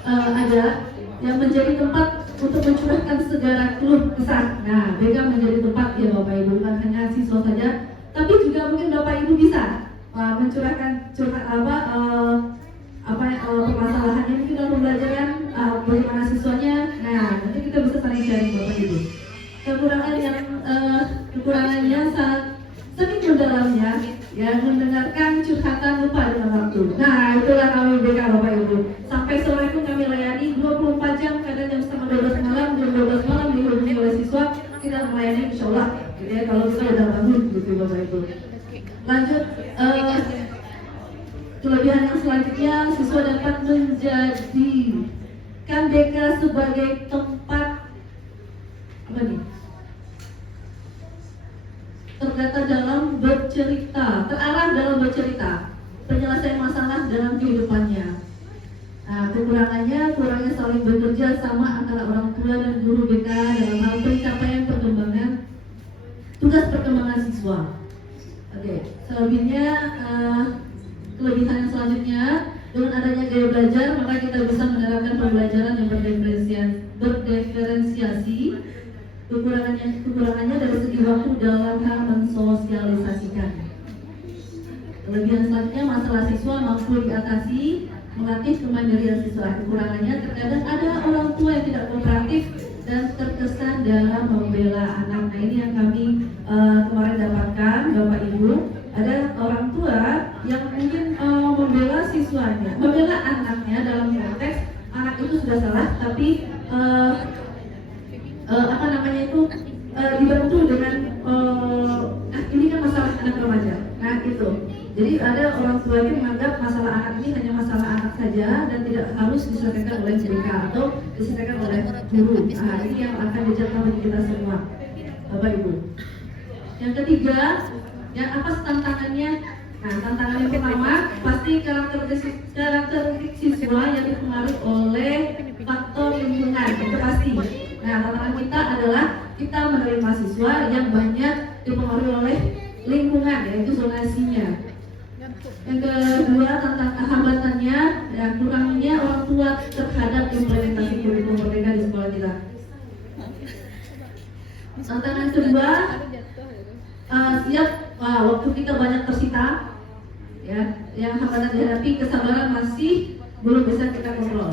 ada yang menjadi tempat untuk mencurahkan segala keluh kesah. Nah, BK menjadi tempat ya Bapak Ibu, bukan hanya siswa saja, tapi juga mungkin Bapak Ibu bisa mencurahkan permasalahannya mungkin dalam pembelajaran, bagaimana siswanya. Nah, nanti kita bisa saling sharing Bapak Ibu. Kekurangannya sangat mendalamnya, ya, mendengarkan curhatan lupa dengan waktu. Nah, itulah kami BK Bapak Ibu. Sampai sore pun kami layani 24 jam, kadang jam setengah 12 malam, jam 12 malam dihubungi oleh siswa, kita melayani insya Allah. Gitu ya, kalau kita udah bangun gitu Bapak Ibu. Lanjut, kelebihan yang selanjutnya, siswa dapat menjadikan BK sebagai tempat apa nih? Terarah dalam bercerita, penyelesaian masalah dalam kehidupannya. Nah, kurangnya saling bekerja sama antara orang tua dan guru BK dalam hal pencapaian tugas perkembangan siswa. Oke, selebihnya kelebihan yang selanjutnya, dengan adanya gaya belajar maka kita bisa menerapkan pembelajaran yang berdiferensiasi. Kekurangannya dari segi waktu dalam hal mensosialisasikan. Kelebihan selanjutnya, masalah siswa mampu diatasi, melatih kemandirian siswa. Kekurangannya terkadang ada orang tua yang tidak kooperatif dan terkesan dalam membela anak. Nah, ini yang kami kemarin dapatkan Bapak Ibu. Ada orang tua yang mungkin membela siswanya, membela anaknya dalam konteks anak itu sudah salah, tapi dibantu dengan ini kan masalah anak remaja. Nah, itu. Jadi ada orang tua yang menganggap masalah anak ini hanya masalah anak saja dan tidak harus diselesaikan oleh BK atau diselesaikan oleh guru. Nah, ini yang akan dijaga bagi kita semua, Bapak Ibu. Yang ketiga, yang apa tantangannya? Nah, tantangan yang pertama pasti karakteristik siswa yang dipengaruhi oleh faktor lingkungan, itu pasti. Nah, tantangan kita adalah kita menerima siswa yang banyak dipengaruhi oleh lingkungan, yaitu zonasinya. Yang kedua, hambatannya, ya, kurangnya orang tua terhadap implementasi kurikulum merdeka di sekolah kita. Tantangan kedua, waktu kita banyak tersita, ya, yang hambatan dihadapi, kesabaran masih belum bisa kita kontrol.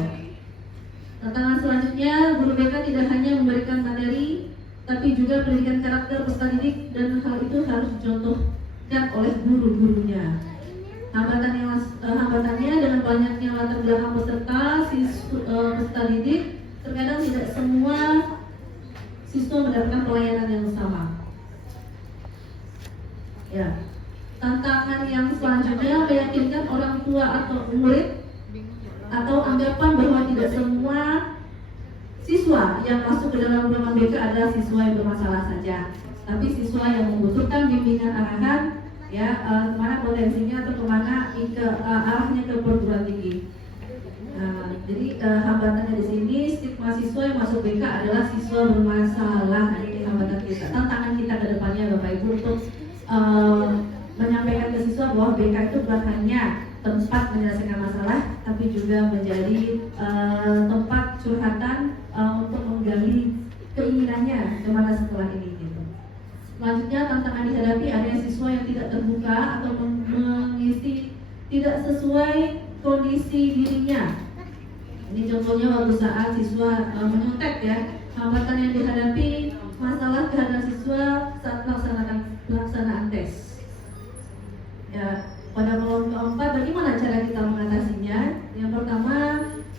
Tantangan selanjutnya, guru BK tidak hanya memberikan materi, tapi juga pendidikan karakter peserta didik, dan hal itu harus dicontohkan oleh guru-gurunya. Hambatannya dengan banyaknya latar belakang peserta didik, terkadang tidak semua siswa mendapatkan pelayanan yang sama. Ya, tantangan yang selanjutnya, meyakinkan orang tua atau murid atau anggapan bahwa tidak semua siswa yang masuk ke dalam program BK adalah siswa yang bermasalah saja, tapi siswa yang membutuhkan bimbingan arahan, ya, kemana potensinya atau kemana arahnya ke perguruan tinggi. Jadi hambatannya di sini, stigma siswa yang masuk BK adalah siswa bermasalah. Ini hambatan kita, tantangan kita ke depannya Bapak Ibu, untuk menyampaikan ke siswa bahwa BK itu bukan hanya tempat menyelesaikan masalah, tapi juga menjadi tempat curhatan untuk menggali keinginannya kemana setelah ini gitu. Selanjutnya, tantangan dihadapi adanya siswa yang tidak terbuka atau mengisi tidak sesuai kondisi dirinya. Ini contohnya waktu saat siswa menyontek, ya. Hambatan yang dihadapi, masalah kehadiran siswa saat pelaksanaan tes. Ya, pada kolom keempat, bagaimana cara kita mengatasinya? Yang pertama,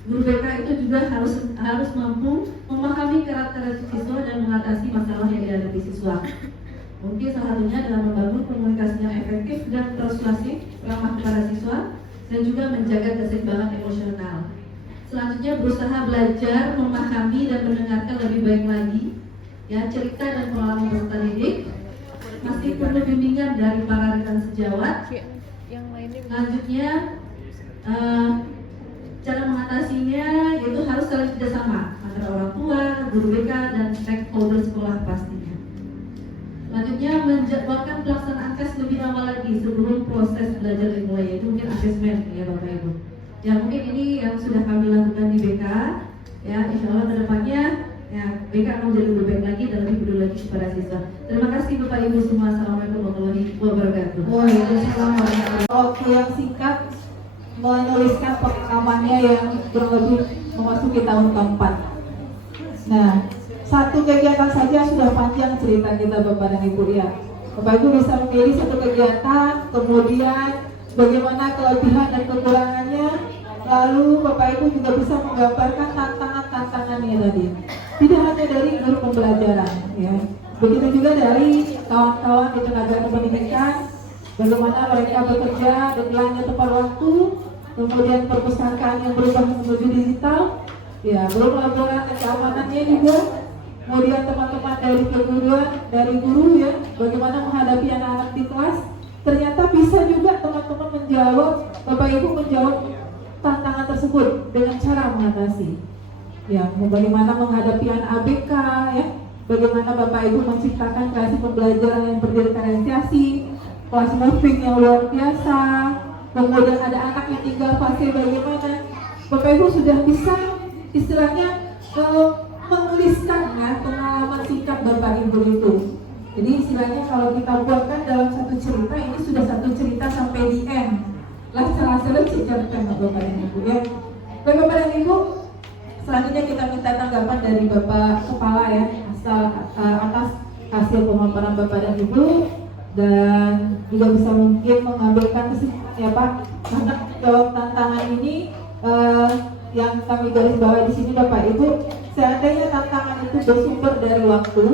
guru BK itu juga harus mampu memahami karakteristik siswa dan mengatasi masalah yang dihadapi siswa. Mungkin salah satunya adalah membangun komunikasi yang efektif dan persuasif ramah kepada siswa dan juga menjaga keseimbangan emosional. Selanjutnya berusaha belajar, memahami dan mendengarkan lebih baik lagi ya cerita dan pengalaman peserta didik. Masih perlu bimbingan dari para rekan sejawat. Selanjutnya cara mengatasinya yaitu harus saling kerjasama antara orang tua, guru BK dan stakeholder sekolah pastinya. Selanjutnya menjadwalkan pelaksanaan tes lebih awal lagi sebelum proses belajar dimulai, yaitu mungkin asesmen ya Bapak Ibu. Ya mungkin ini yang sudah kami lakukan di BK. Ya insya Allah kedepannya ya BK akan menjadi lebih baik lagi dan lebih peduli lagi kepada siswa. Terima kasih Bapak Ibu semua. Assalamualaikum warahmatullahi wabarakatuh. Waalaikumsalam warahmatullahi wabarakatuh. Waktu yang singkat menuliskan pengalamannya yang kurang lebih memasuki tahun keempat. Nah, satu kegiatan saja sudah panjang cerita kita Bapak dan Ibu ya. Bapak Ibu bisa memilih satu kegiatan, kemudian bagaimana kelebihan dan kekurangannya, lalu Bapak Ibu juga bisa menggambarkan tantangan-tantangannya tadi. Tidak hanya dari guru pembelajaran ya. Begitu juga dari kawan-kawan di tenaga pendidikan, bagaimana mereka bekerja deadline-nya tepat waktu, kemudian perpustakaan yang berubah menuju digital, ya belum laporan dan keamanannya juga, kemudian teman-teman dari keguruan, dari guru ya, bagaimana menghadapi anak-anak di kelas, ternyata bisa juga teman-teman menjawab, Bapak Ibu menjawab tantangan tersebut dengan cara mengatasi, ya bagaimana menghadapi anak ABK ya, bagaimana Bapak Ibu menciptakan kreasi pembelajaran yang berdiferensiasi, kelas moving yang luar biasa, kemudian ada anak yang tinggal fase bagaimana Bapak Ibu sudah bisa istilahnya menuliskan ya, pengalaman singkat Bapak Ibu itu. Jadi istilahnya kalau kita buatkan dalam satu cerita, ini sudah satu cerita sampai di end lah salah-salah ceritakan Bapak dan Ibu ya. Bapak dan Ibu, selanjutnya kita minta tanggapan dari Bapak Kepala ya atas hasil pemaparan Bapak dan Ibu, dan juga bisa mungkin mengambilkan kesimpulan ya Pak, karena jawab tantangan ini yang kami garis bawahi di sini Bapak Ibu, seandainya tantangan itu bersumber dari waktu,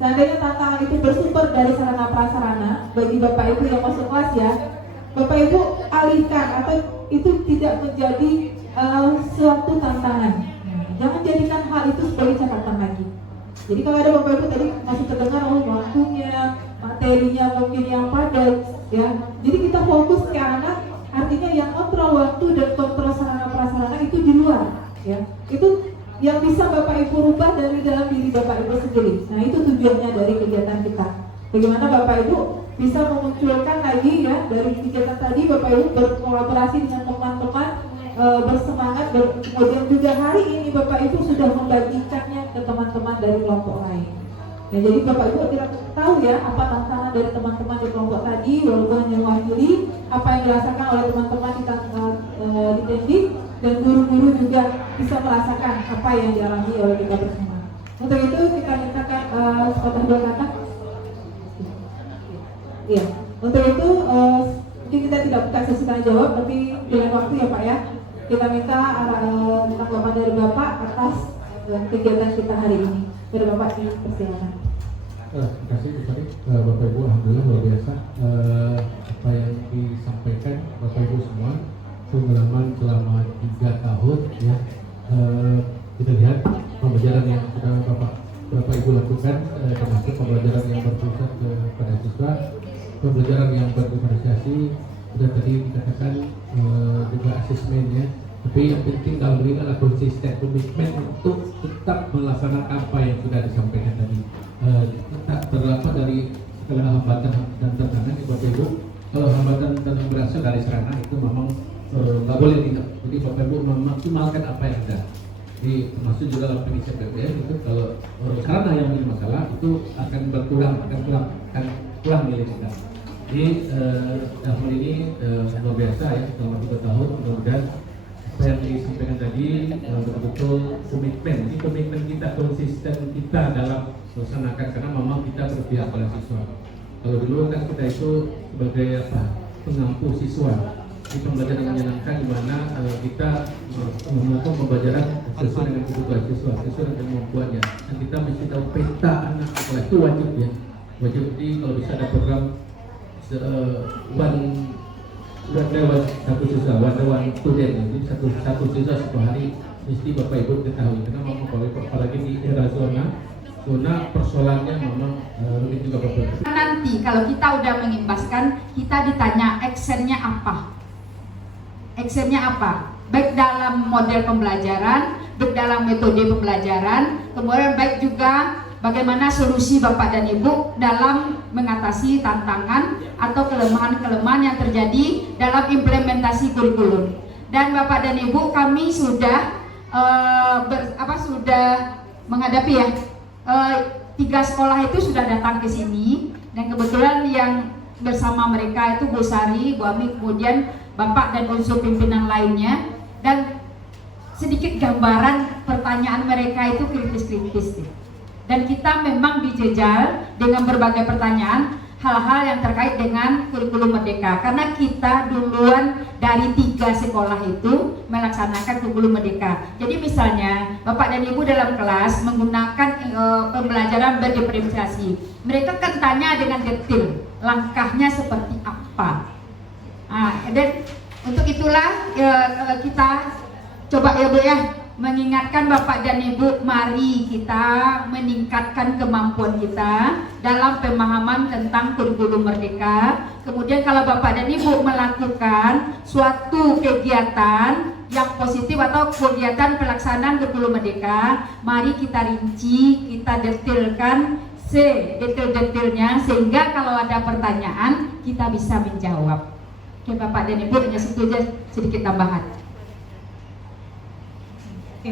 seandainya tantangan itu bersumber dari sarana prasarana bagi Bapak Ibu yang masuk kelas ya, Bapak Ibu alihkan atau itu tidak menjadi suatu tantangan. Jangan jadikan hal itu sebagai catatan lagi. Jadi kalau ada Bapak Ibu tadi masih terdengar waktunya, materinya mungkin yang padat ya. Jadi kita fokus ke anak, artinya yang kontrol waktu dan kontrol sarana prasarana itu di luar ya. Itu yang bisa Bapak Ibu rubah dari dalam diri Bapak Ibu sendiri. Nah, itu tujuannya dari kegiatan kita. Bagaimana Bapak Ibu bisa memunculkan lagi ya dari kegiatan tadi, Bapak Ibu berkolaborasi dengan teman-teman, bersemangat, kemudian juga hari ini Bapak Ibu sudah membagikannya ke teman-teman dari kelompok lain. Ya, jadi Bapak Ibu tidak tahu ya apa tantangan dari teman-teman di kelompok tadi, walaupun hanya mewakili apa yang dirasakan oleh teman-teman di teknik, dan guru-guru juga bisa merasakan apa yang dialami oleh kita bersama. Untuk itu kita mintakan sepatah dua kata. Iya, untuk itu mungkin kita tidak buka sesi tanya jawab, tapi dengan waktu ya Pak ya. Kita minta tanggapan dari Bapak atas kegiatan kita hari ini. Dari Bapak dipersilakan. Terima kasih Bapak Ibu, alhamdulillah luar biasa apa yang disampaikan Bapak Ibu semua. Pengalaman selama 3 tahun ya, kita lihat pembelajaran yang sudah Bapak Ibu lakukan, termasuk pembelajaran yang berpusat kepada siswa, pembelajaran yang berdiferensiasi, sudah tadi dikatakan juga asesmennya. Tapi yang penting dalam ini adalah konsisten, komitmen untuk tetap melaksanakan apa yang sudah disampaikan tadi. Tetap terlepas dari segala hambatan dan tantangan Bapak Ibu. Kalau hambatan dan berasal dari sarana itu memang nggak boleh tidak. Jadi Bapak Ibu memaksimalkan apa yang ada. Jadi termasuk juga dalam penelitian BPM itu kalau sarana yang menjadi masalah itu akan kurang nilai kita. Jadi tahun ini luar biasa ya, selama 3 tahun mudah-mudahan apa yang disampaikan tadi betul-betul komitmen. Jadi komitmen kita, konsisten kita dalam melaksanakan, karena memang kita berpihak pada siswa. Kalau dulu kan kita itu sebagai pengampu siswa, di pembelajaran yang menyenangkan di mana kita melakukan pembelajaran sesuai dengan kebutuhan siswa, sesuai dengan kemampuannya, dan kita mesti tahu peta anak sekolah itu wajib ya. Jadi kalau bisa ada program satu siswa, one student, jadi satu siswa satu hari mesti Bapak Ibu ketahui. Karena memang apalagi di era zona persoalannya memang rumit juga Bapak Ibu. Nanti kalau kita udah mengimbaskan, kita ditanya actionnya apa? Actionnya apa? Baik dalam model pembelajaran, baik dalam metode pembelajaran, kemudian baik juga bagaimana solusi Bapak dan Ibu dalam mengatasi tantangan atau kelemahan-kelemahan yang terjadi dalam implementasi kurikulum. Dan Bapak dan Ibu, kami sudah sudah menghadapi ya 3 sekolah itu sudah datang ke sini, dan kebetulan yang bersama mereka itu Bu Sari, Bu Ami, kemudian Bapak dan unsur pimpinan lainnya, dan sedikit gambaran pertanyaan mereka itu kritis-kritis. Dan kita memang dijejal dengan berbagai pertanyaan hal-hal yang terkait dengan kurikulum merdeka, karena kita duluan dari 3 sekolah itu melaksanakan kurikulum merdeka. Jadi misalnya Bapak dan Ibu dalam kelas menggunakan pembelajaran berdiferensiasi, mereka kan tanya dengan detail langkahnya seperti apa. Dan untuk itulah kita coba ya Bu ya, mengingatkan Bapak dan Ibu, mari kita meningkatkan kemampuan kita dalam pemahaman tentang kurikulum merdeka. Kemudian kalau Bapak dan Ibu melakukan suatu kegiatan yang positif atau kegiatan pelaksanaan kurikulum merdeka, mari kita rinci, kita detailkan sedetail-detailnya, sehingga kalau ada pertanyaan kita bisa menjawab. Oke Bapak dan Ibu, hanya situ aja sedikit tambahan. Oke.